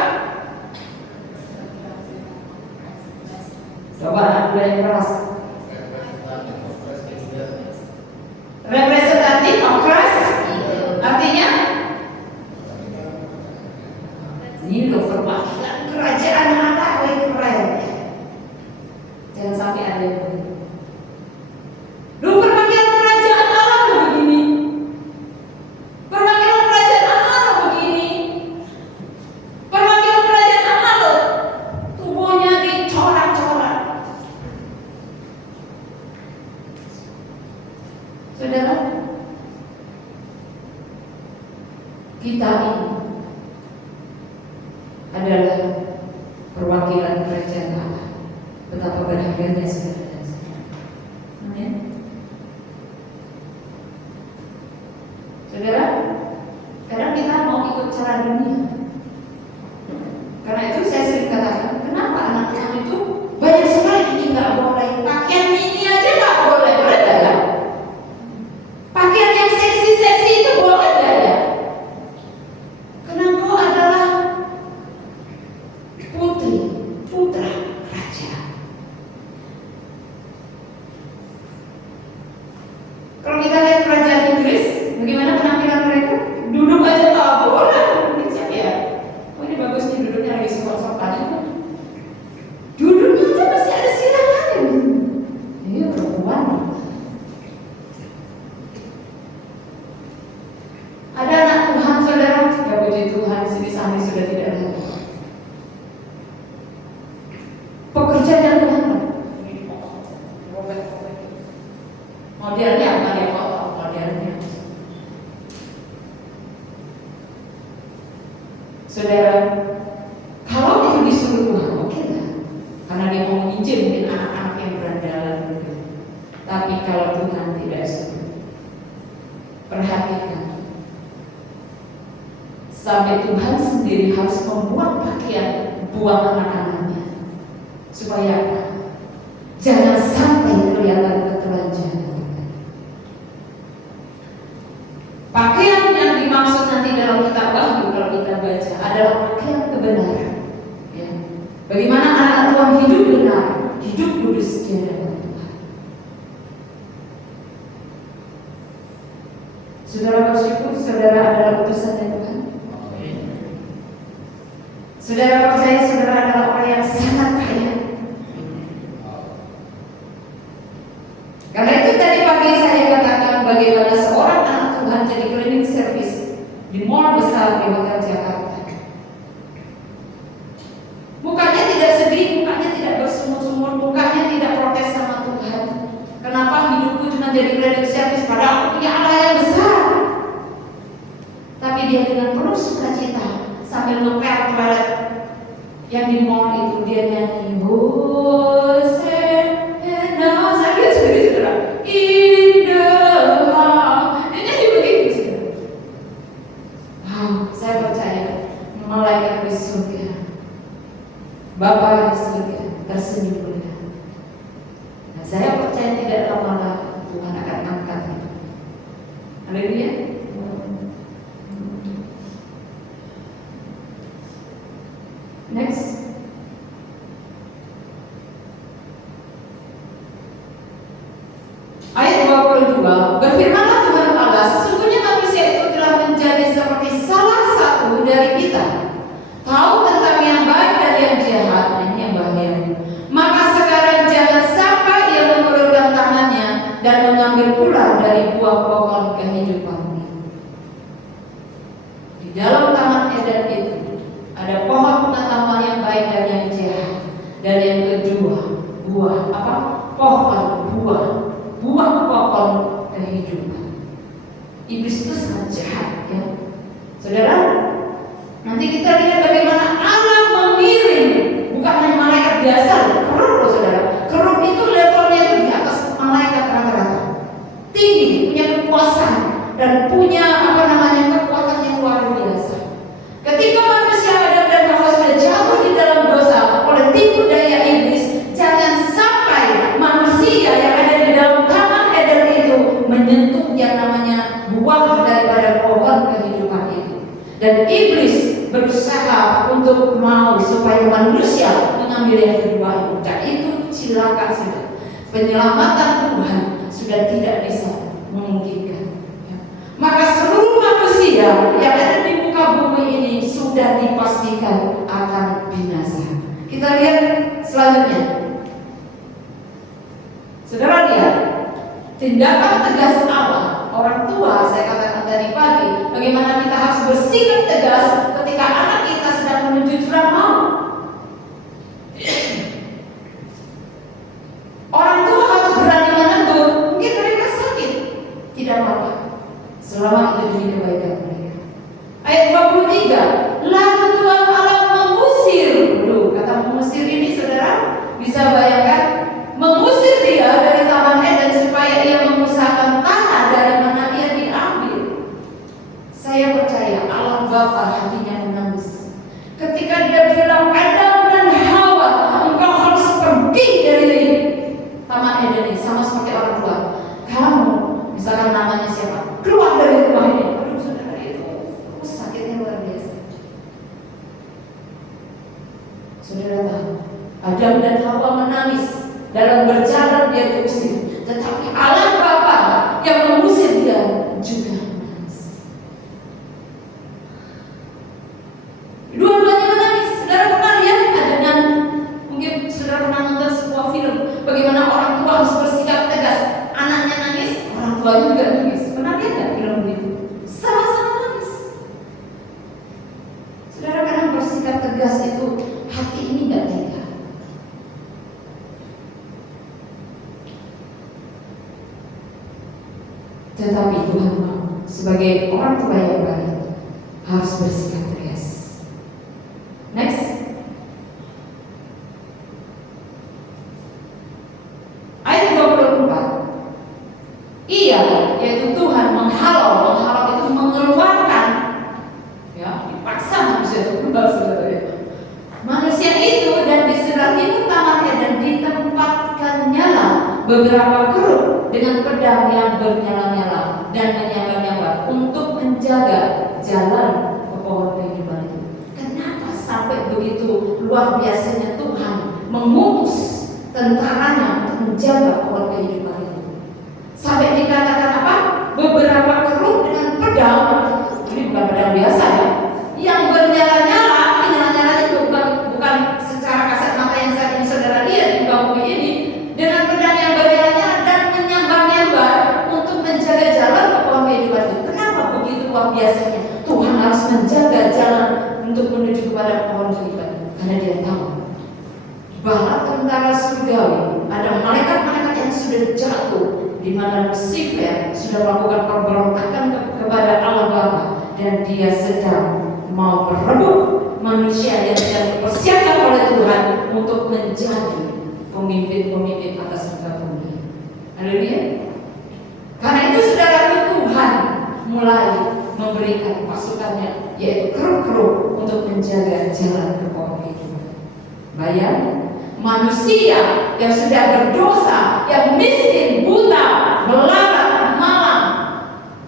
Coba ada yang keras. Representative of Christ artinya ini loh perwakilan kerajaan Allah, keren. Jangan sampai ada yang begini. Lu perwakilan kerajaan Allah loh begini. Perwakilan kerajaan Allah loh begini. adalah perwakilan kerajaan Allah. Betapa berharganya saudara dan saya. Amin. Saudara, kadang kita mau ikut cara dunia. Karena itu saya sering katakan, kenapa anak Tuhan itu banyak sekali ini nggak boleh, pakaian ini aja nggak boleh, boleh nggak ya? Pakaian yang seksi-seksi itu boleh nggak ya? Karena engkau adalah putri, putra kerajaan. Kalau kita lihat kerajaan Inggris, bagaimana penampilan mereka? Duduk aja nggak boleh, Indonesia ya. Oh ini bagus nih duduknya lagi sopan-sopan aja. Duduknya aja masih ada silangannya. Ini perempuan. Ada anak Tuhan saudara, ya puji Tuhan sini Sandi sudah tidak ada. Pekerjaan Tuhan. Modelnya apa ya kok? Modelnya. Saudara, kalau itu disuruh Tuhan, oke lah. Karena dia mau mengizinkan anak-anak yang berandalan juga. Tapi kalau Tuhan tidak suruh, perhatikan. Sampai Tuhan sendiri harus membuat pakaian buat anak-anaknya. Supaya apa? Jangan sampai kelihatan ketelanjangan. Pakaian yang dimaksud nanti dalam kitab Wahyu kalau kita baca adalah pakaian kebenaran. Ya. Bagaimana anak Tuhan hidup benar, hidup kudus di hadapan Tuhan. Saudara bersyukur, saudara adalah utusan Tuhan. Saudara percaya saudara adalah orang yang sangat kaya. Karena itu tadi pagi saya katakan bagaimana seorang anak Tuhan jadi cleaning service di mall besar di Hotel Jakarta. Mukanya tidak sedih, mukanya tidak bersungut-sungut, mukanya tidak protes sama Tuhan. Kenapa hidupku cuma jadi cleaning service padahal aku punya Allah yang besar. Tapi dia dengan penuh sukacita sambil ngepel toilet yang di mall itu dia nyanyi Hosanna, saya sendiri saudara, indah, dia nyanyi begitu saudara. Wow, saya percaya malaikat di surga, Bapa di surga tersenyum melihat. Nah, saya percaya tidak lama Tuhan akan angkat itu. Haleluya. Next. Ayat 22, berfirmanlah Tuhan Allah, sesungguhnya manusia itu telah menjadi seperti salah satu dari kita, tahu tentang yang baik dan yang jahat, dan yang bahaya. Maka sekarang jangan sampai dia mengulurkan tangannya dan mengambil pula dari buah pohon kehidupan. Di dalam taman Eden itu ada pohon pengetahuan yang baik dan yang jahat, dan yang kedua buah apa? Buah pohon kehidupan. Iblis itu sangat jahat, ya, saudara. Nanti kita lihat bagaimana Allah mengirim bukan hanya malaikat biasa, kerub, saudara. Kerub itu levelnya itu di atas malaikat rata-rata, tinggi, punya kekuasaan dan punya kekuatan yang luar biasa. Ketika manusia Adam dan Hawa sudah jatuh di dalam dosa oleh tipu daya iblis, jangan sampai manusia yang ada di dalam taman Eden itu menyentuh yang namanya buah daripada pohon kehidupan itu. Dan iblis berusaha untuk mau supaya manusia mengambil yang kedua itu. Dan itu celaka sudah. Penyelamatan Tuhan sudah tidak bisa memungkinkan. Maka seluruh manusia yang ada di muka bumi ini sudah dipastikan akan binasa. Kita lihat selanjutnya. Saudara lihat tindakan tegas Allah. Orang tua saya katakan tadi pagi, bagaimana kita harus bersikap tegas ketika anak kita sedang menuju jurang maut. Orang tua harus berani menegur. Mungkin mereka sakit, tidak apa-apa selama itu demi kebaikan mereka. Ayat 23, lalu Tuhan Allah mengusir Bisa bayangkan mengusir dia dari Taman Eden supaya ia mengusahakan tanah dari mana ia diambil. Saya percaya Allah Bapa hatinya menangis ketika dia bilang, Adam dan Hawa, engkau harus pergi dari Taman Eden ini. Sama seperti orang tua, kamu misalkan namanya siapa, keluar dari rumah ini. Aduh saudara, itu sakitnya luar biasa. Saudara tahu, Adam dan Hawa menangis dalam berjalan dia diusir, tetapi Allah Bapa yang mengusir dia juga menangis. Dua-duanya menangis. Saudara pernah lihat adegan, mungkin saudara pernah nonton sebuah film bagaimana orang tua harus bersikap tegas. Anaknya nangis, orang tua juga nangis. Pernah lihat nggak film itu? Sama-sama nangis. Saudara, kadang bersikap tegas itu hati ini nggak tega. Tetapi Tuhan mau sebagai orang tua yang baik harus bersikap tegas. Next. Ayat 24. Ia, yaitu Tuhan, menghalau itu mengeluarkan, ya, dipaksa manusia itu keluar, saudara. Manusia itu dan di sebelah timur Taman Eden ditempatkannya lah beberapa keruk dengan pedang yang bernyala-nyala dan menyambar-nyambar untuk menjaga jalan ke pohon kehidupan itu. Kenapa sampai begitu luar biasanya Tuhan mengutus tentaranya untuk menjaga pohon kehidupan itu? Sampai dikatakan apa? Beberapa keruk dengan pedang. Ini bukan pedang biasa ya, yang bernyala-nyala. Nyala-nyala itu bukan secara kasat mata yang saat ini saudara lihat di muka bumi ini, dengan pedang yang bernyala-nyala dan menyambar-nyambar untuk menjaga jalan ke pohon kehidupan itu. Kenapa begitu luar biasanya Tuhan harus menjaga jalan untuk menuju kepada pohon kehidupan? Karena dia tahu bahwa tentara surgawi, ada malaikat-malaikat yang sudah jatuh, di mana Lucifer sudah melakukan pemberontakan kepada Allah Bapa, dan dia sedang mau merebut manusia yang sedang dipersiapkan oleh Tuhan untuk menjadi pemimpin-pemimpin atas muka bumi. Haleluya. Karena itu saudara, Tuhan mulai memberikan pasukannya, yaitu keruk-keruk untuk menjaga jalan ke pohon kehidupan. Bayang, manusia yang sudah berdosa, yang miskin, buta, melarat, malam,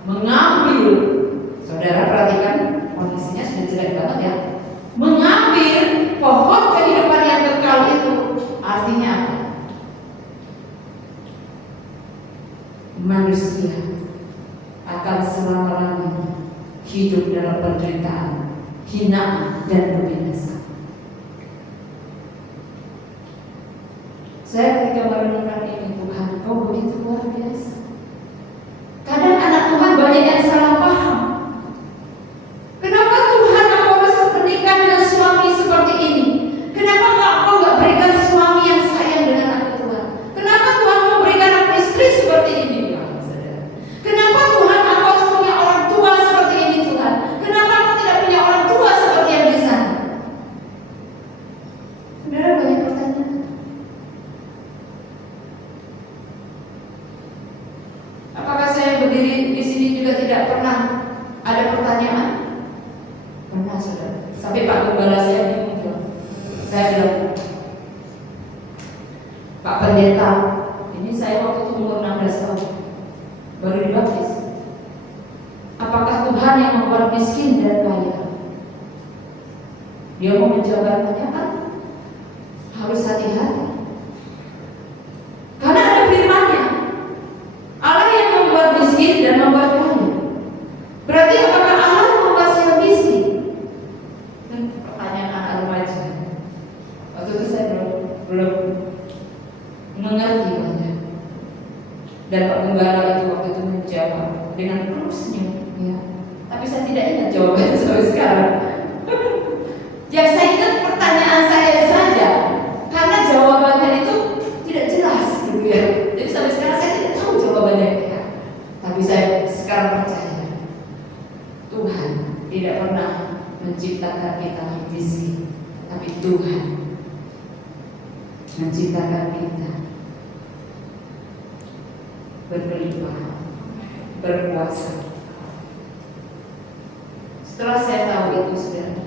mengambil, saudara perhatikan kondisinya sudah jelek banget ya, mengambil pohon kehidupan yang kekal itu. Artinya apa? Manusia akan selama-lamanya hidup dalam penderitaan, hinaan, dan kebinasaan. Saya ketika merenungkan ini, Tuhan, Kau begitu luar biasa. Kadang anak Tuhan banyak yang salah paham. Kenapa Tuhan aku harus menikah dengan suami seperti ini? Kenapa Kau nggak berikan suami yang sayang dengan aku, Tuhan? Kenapa Tuhan mau berikan aku istri seperti ini? Kenapa Tuhan aku harus punya orang tua seperti ini, Tuhan? Kenapa aku tidak punya orang tua seperti yang di sana? Saudara, banyak pertanyaan. Apakah saya berdiri di sini juga tidak pernah ada pertanyaan? Pernah, saudara. Sampai Pak Gembala saya bingung. Saya bilang, Pak Pendeta, ini saya waktu itu umur 16 tahun, baru dibaptis. Apakah Tuhan yang membuat miskin dan kaya? Dia mau menjabarkannya kan? Harus hati-hati. Karena ada firman-Nya. Allah yang membuat miskin dan membuat kaya. Berarti apakah Allah membuat saya miskin? Pertanyaan anak remaja. Waktu itu saya belum mengerti banyak. Dan Pak Gembala itu waktu itu menjawab dengan penuh senyum, ya. Tapi saya tidak ingat jawabannya sampai sekarang. Yang saya ingat pertanyaan saya saja, karena jawabannya itu tidak jelas, gitu ya. Jadi sampai sekarang saya tidak tahu jawabannya, ya. Tapi saya sekarang percaya Tuhan tidak pernah menciptakan kita miskin, tapi Tuhan menciptakan kita berkelimpahan, berkuasa. Setelah saya tahu itu, saudara,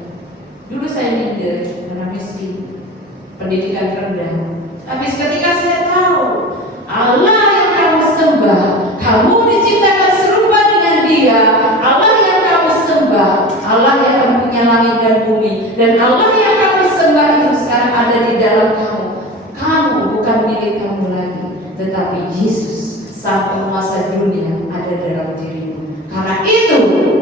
dulu saya minder karena miskin, pendidikan rendah. Tapi ketika saya tahu Allah yang kamu sembah, kamu diciptakan serupa dengan Dia, Allah yang kamu sembah, Allah yang punya langit dan bumi, dan Allah yang kamu sembah itu sekarang ada di dalam kamu. Kamu bukan milik kamu lagi, tetapi Yesus Sang Penguasa dunia ada dalam dirimu. Karena itu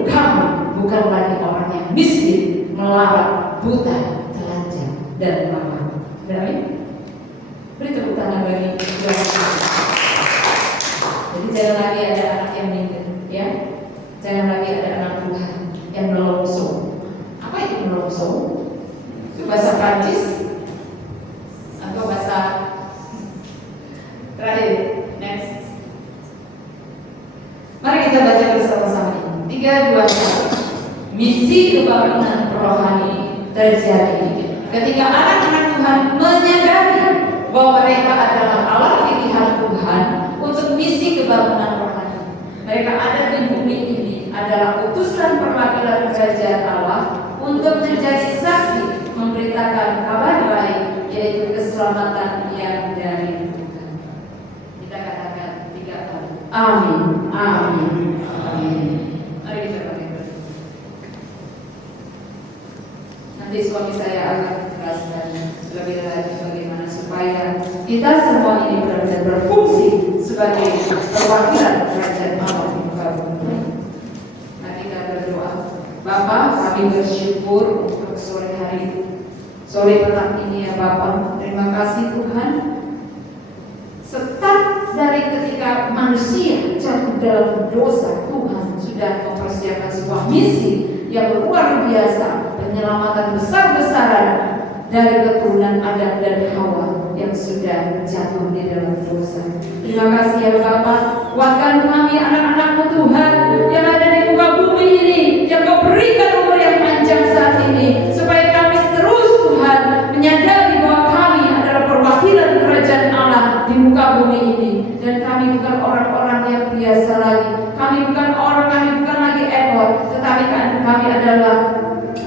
kamu bukan lagi orang yang miskin, melarat, buta, telanjang, dan lapar. Amin. Beri tepuk tangan bagi Tuhan. Jadi jangan lagi ada anak yang minder, ya. Jangan lagi ada anak Tuhan yang melongso. Apa itu melongso? Itu bahasa Prancis atau bahasa terakhir? Next. Mari kita baca bersama-sama ini. 3, 2, 1. Misi kebangunan rohani terjadi ketika anak-anak Tuhan menyadari bahwa mereka adalah alat pilihan Tuhan untuk misi kebangunan rohani. Mereka ada di bumi ini adalah utusan perwakilan kerajaan Allah untuk menjadi saksi memberitakan kabar baik, yaitu keselamatan yang dari Tuhan. Kita katakan 3 kali. Amin. Amin. Amin. Mari kita berdoa. Nanti suami saya akan menjelaskan lebih lanjut bagaimana supaya kita semua ini benar-benar berfungsi sebagai perwakilan kerajaan Allah di muka bumi. Nah, kita berdoa. Bapak, kami bersyukur untuk sore hari, sore petang ini ya Bapak. Terima kasih Tuhan. Start dari ketika manusia jatuh dalam dosa, Tuhan sudah mempersiapkan sebuah misi yang luar biasa, penyelamatan besar-besaran dari keturunan Adam dan Hawa yang sudah jatuh di dalam dosa. Terima kasih ya Bapak. Kuatkan kami anak-anak-Mu Tuhan yang ada di muka bumi ini, yang Kau berikan umur yang panjang saat ini, supaya kami terus Tuhan menyadari bahwa kami adalah perwakilan kerajaan Allah di muka bumi ini, dan kami bukan orang-orang yang biasa lagi. Kami bukan lagi ekor, tetapi kami adalah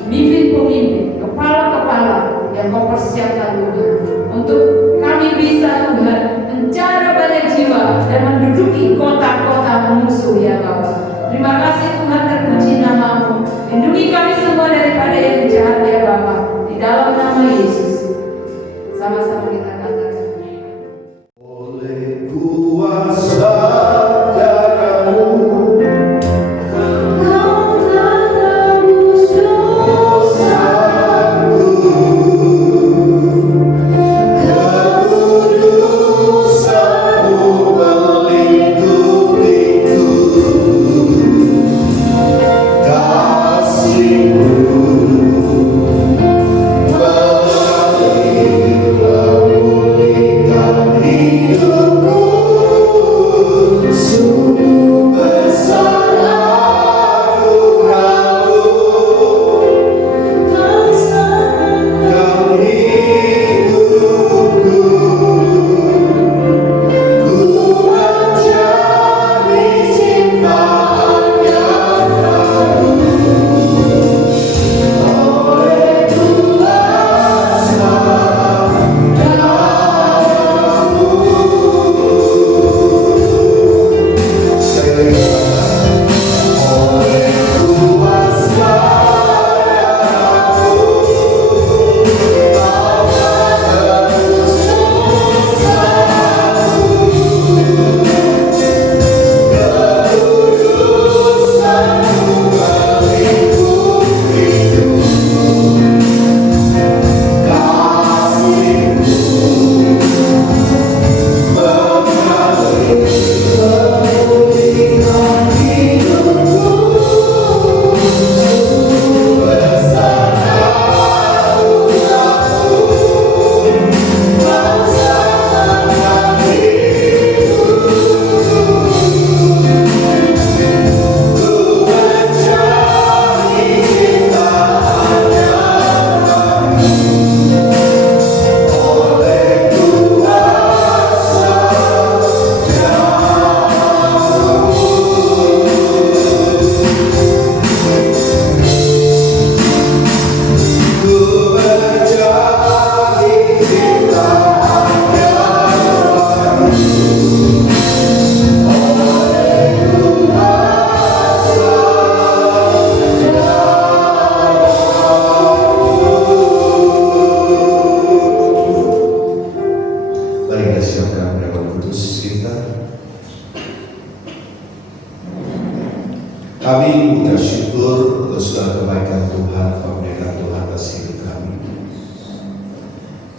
pemimpin-pemimpin, kepala-kepala yang Kau persiapkan Tuhan, untuk kami bisa Tuhan mencari banyak jiwa dan menduduki kota-kota musuh ya Bapak. Terima kasih Tuhan, terpuji nama-Mu. Lindungi kami semua daripada yang jahat ya Bapak.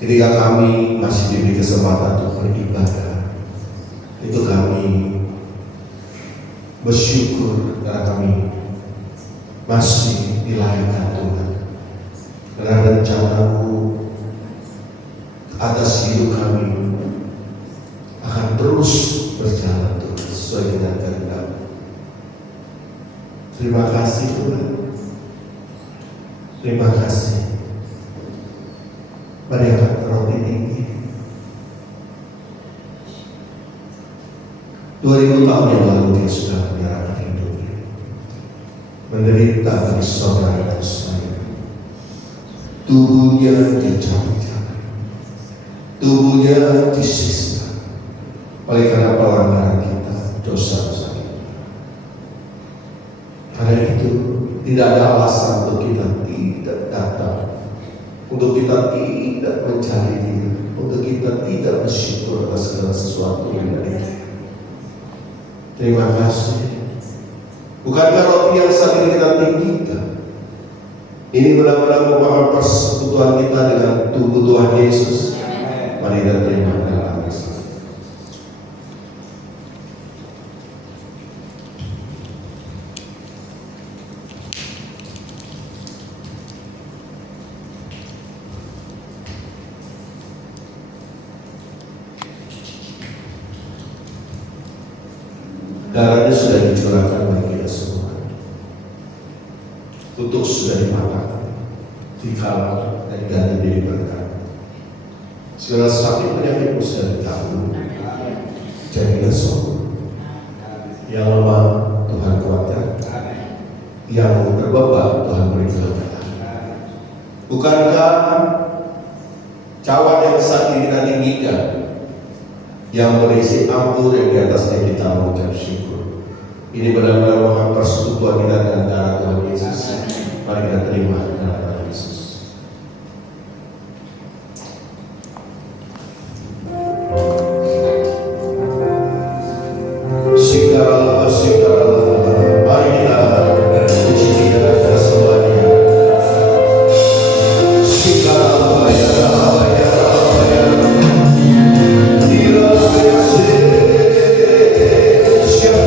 Ketika kami masih diberi kesempatan untuk beribadah, itu kami bersyukur karena kami masih dilayani Tuhan. Karena rencana-Mu atas hidup kami akan terus berjalan Tuhan sesuai dengan kehendak-Mu. Terima kasih Tuhan. Terima kasih. Mari angkat roti tinggi. 2000 tahun yang lalu Dia sudah menyerahkan hidupnya, menderita bagi saudara dan saya. Tubuhnya dicabik-cabik, tubuhnya disiksa oleh karena pelanggaran kita, dosa-dosa kita. Karena itu tidak ada alasan untuk kita tidak datang, untuk kita tidak mencari Dia, untuk kita tidak bersyukur atas segala sesuatu yang dari Dia. Terima kasih. Bukankah roti yang saat ini kita tinggikan ini benar-benar merupakan persekutuan kita dengan tubuh Tuhan Yesus? Mari kita terima dalam Yesus. Darahnya sudah dicurahkan bagi kita semua. Kutuk sudah dimakan, dikawal dan diganti jadi berkat. Segala sakit penyakitmu sudah ditanggung. Jadilah sembuh. Yang lemah Tuhan kuatkan, yang terbeban Tuhan beri kelegaan. Bukankah cawan yang saat ini kita tinggikan, yang berisi anggur yang di atasnya kita mengucap syukur, ini benar-benar merupakan persekutuan kita dengan darah Tuhan Yesus. Mari kita terima dalam nama Yesus. Sikaralah, mari kita puji Dia dan semuanya. Sikaralah, Siapa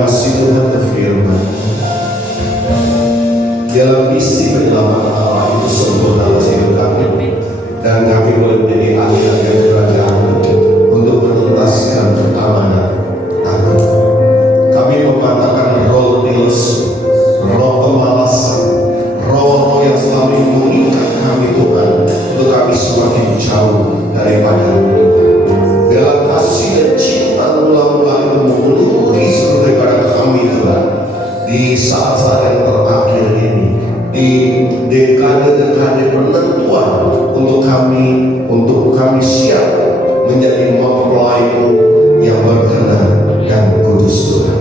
kasih Tuhan firman. Dalam misi penyelamatan Allah itu sempurna dalam hidup kami, dan kami boleh menjadi ahli-ahli kerajaan untuk menuntaskan amanat takut. Kami mematahkan roh deals, roh pemalasan, roh-roh yang selalu mengikat kami Tuhan, untuk kami semakin jauh daripada dalam kasih dan cinta mula-mula itu memenuhi seluruh daripada kami Tuhan. Di saat-saat yang terakhir ini, di dekade-dekade penentuan untuk kami siap menjadi mempelai yang berkenan dan kudus Tuhan.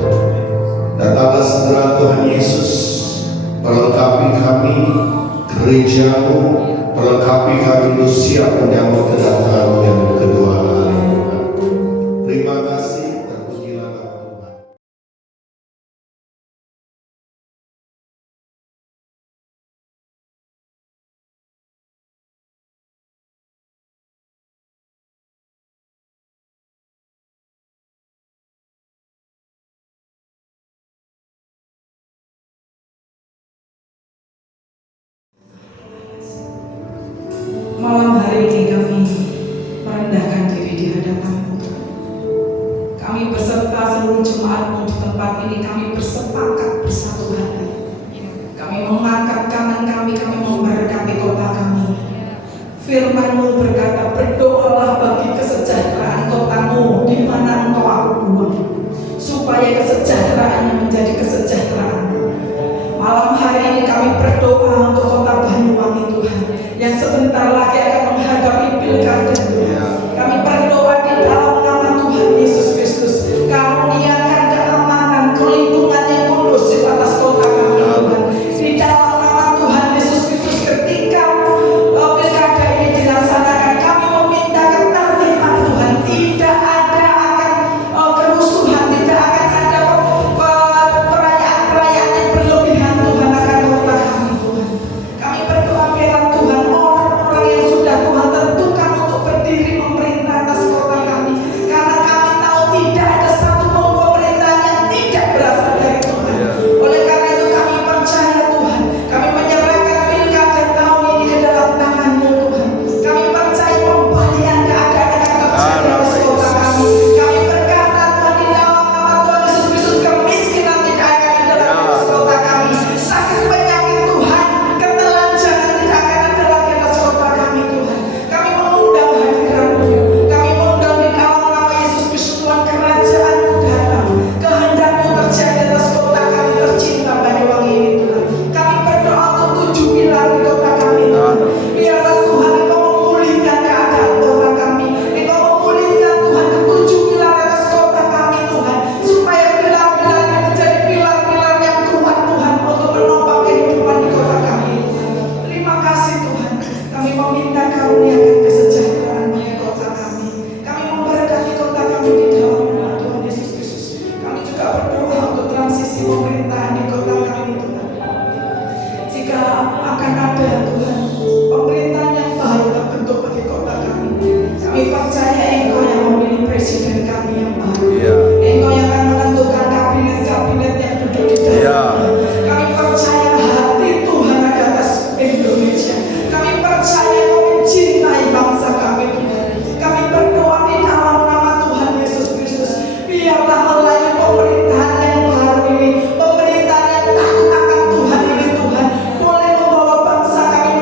Datanglah segera Tuhan Yesus, perlengkapi kami, gerejamu, perlengkapi kami untuk siap menyambut kedatangan yang kedua kali Tuhan. Terima kasih, terpujilah Tuhan. Malam hari ini kami merendahkan diri di hadapan-Mu. Kami beserta seluruh jemaat-Mu di tempat ini, kami bersepakat bersatu hati. Kami mengangkat tangan kami memberkati kota kami. Firman-Mu berkata, berdoalah bagi kesejahteraan kotamu di mana Engkau aku buang, supaya kesejahteraannya menjadi kesejahteraan. Malam hari ini kami berdoa untuk kota Banyuwangi Tuhan, yang sebentar lagi akan menghadapi pilkada Tuhan. Kami berdoa di dalam nama Tuhan Yesus Kristus, karuniakan keamanan, kelindungan yang kondusif atas kota kami Tuhan. Di dalam nama Tuhan Yesus Kristus, ketika pilkada ini dilaksanakan, kami meminta ketertiban Tuhan. Tidak ada akan kerusuhan, tidak akan ada perayaan-perayaan yang berlebihan Tuhan akan kota kami Tuhan. Kami berdoa biarlah Tuhan orang-orang yang sudah Tuhan tentukan untuk berdiri memerintah atas kota kami, karena kami tahu tidak ada satu pemerintahan yang tidak berasal dari Tuhan. Oleh karena itu kami percaya Tuhan, kami menyerahkan pilkada tahun ini ke dalam tangan-Mu Tuhan. Kami percaya pembalian keadaan akan terjadi atas kota kami. Kami berkata Tuhan, di dalam nama Tuhan Yesus Kristus, kemiskinan tidak akan ada lagi atas kota kami. Sakit penyakit Tuhan, ketelanjangan tidak akan ada lagi atas kota kami Tuhan. Kami mengundang hadirat-Mu, kami mengundang di dalam nama Yesus Kristus Tuhan, kerajaan-Mu datang, kehendak-Mu terjadi atas kota kami tercinta Banyuwangi ini Tuhan. Kami berdoa untuk 7 pilar di kota kami Tuhan. Biarlah Tuhan Engkau memulihkan keadaan kota kami, Engkau memulihkan Tuhan ke-7 pilar atas kota kami Tuhan, supaya pilar-pilar ini menjadi pilar-pilar yang kuat Tuhan untuk menopang kehidupan di kota kami Tuhan. Terima kasih Tuhan, kami meminta karuniakan kesejahteraan bagi kota kami. Kami memberkati kota kami di dalam nama Tuhan Yesus Kristus. Kami juga berdoa untuk transisi pemerintahan di kota kami Tuhan. Jika akan ada Tuhan pemerintahan yang baru terbentuk bagi kota kami, kami percaya Engkau yang memilih presiden kami yang baru. Engkau yang akan menentukan kabinet-kabinet yang duduk di dalam. Kami percaya hati Tuhan ada atas Indonesia. Kami percaya Engkau mencintai bangsa kami Tuhan. Kami berdoa di dalam nama Tuhan Yesus Kristus, biarlah melalui pemerintahan yang baru ini, pemerintahan yang takut akan Tuhan ini Tuhan, boleh membawa bangsa kami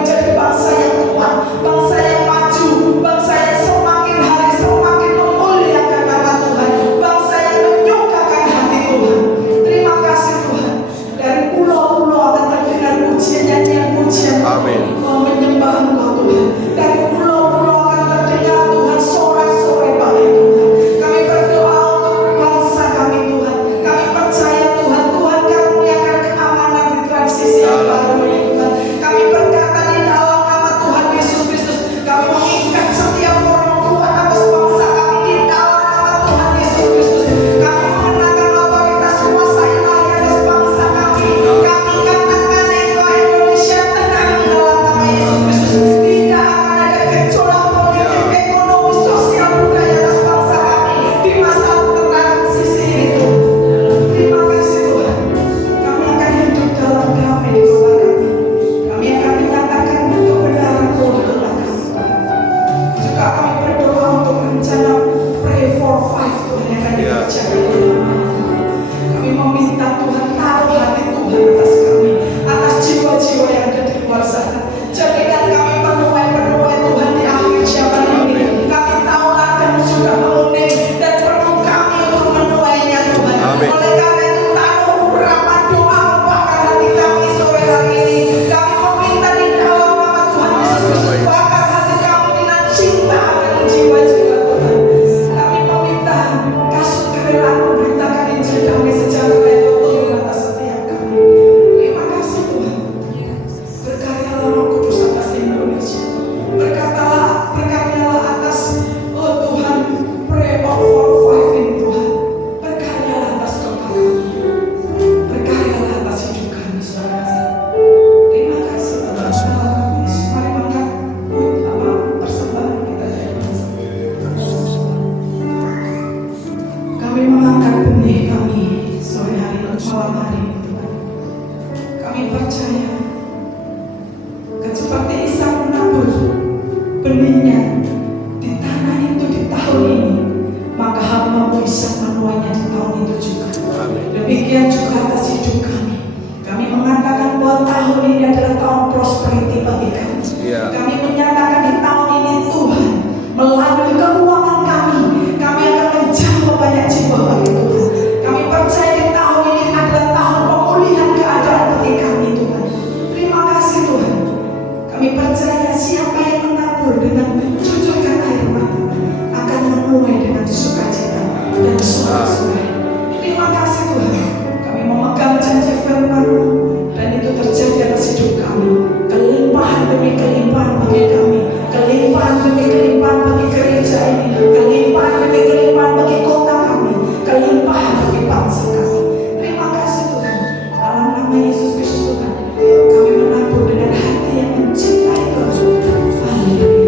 malam hari ini Tuhan. Kami percaya kan seperti Ishak menabur benihnya di tanah itu di tahun ini, maka hamba-Mu Ishak menuainya di tahun itu juga. Demikian juga atas hidup kami. Kami mengatakan bahwa tahun ini adalah tahun prosperity bagi kami. Kami menyatakan di tahun ini Tuhan, melalui keuangan kami akan menjamah banyak jiwa bagi Tuhan. Kami percaya di tahun ini adalah tahun pemulihan keadaan bagi kami Tuhan. Terima kasih Tuhan. Kami percaya siapa yang menabur dengan mencucurkan air mata akan menuai dengan sukacita dan sorak-sorai. Terima kasih Tuhan. Kami memegang janji firman-Mu dan itu terjadi atas hidup kami. Kelimpahan demi kelimpahan bagi kami, kelimpahan demi kelimpahan bagi gereja ini, kelimpahan demi kelimpahan bagi kota kami, kelimpahan bagi bangsa kami. Terima kasih Tuhan. Dalam nama Yesus Kristus Tuhan, kami menabur dengan hati yang mencintai Tuhan. Haleluya.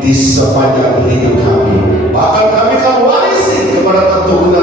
Di sepanjang hidup kami, bahkan kami akan warisi kepada keturunan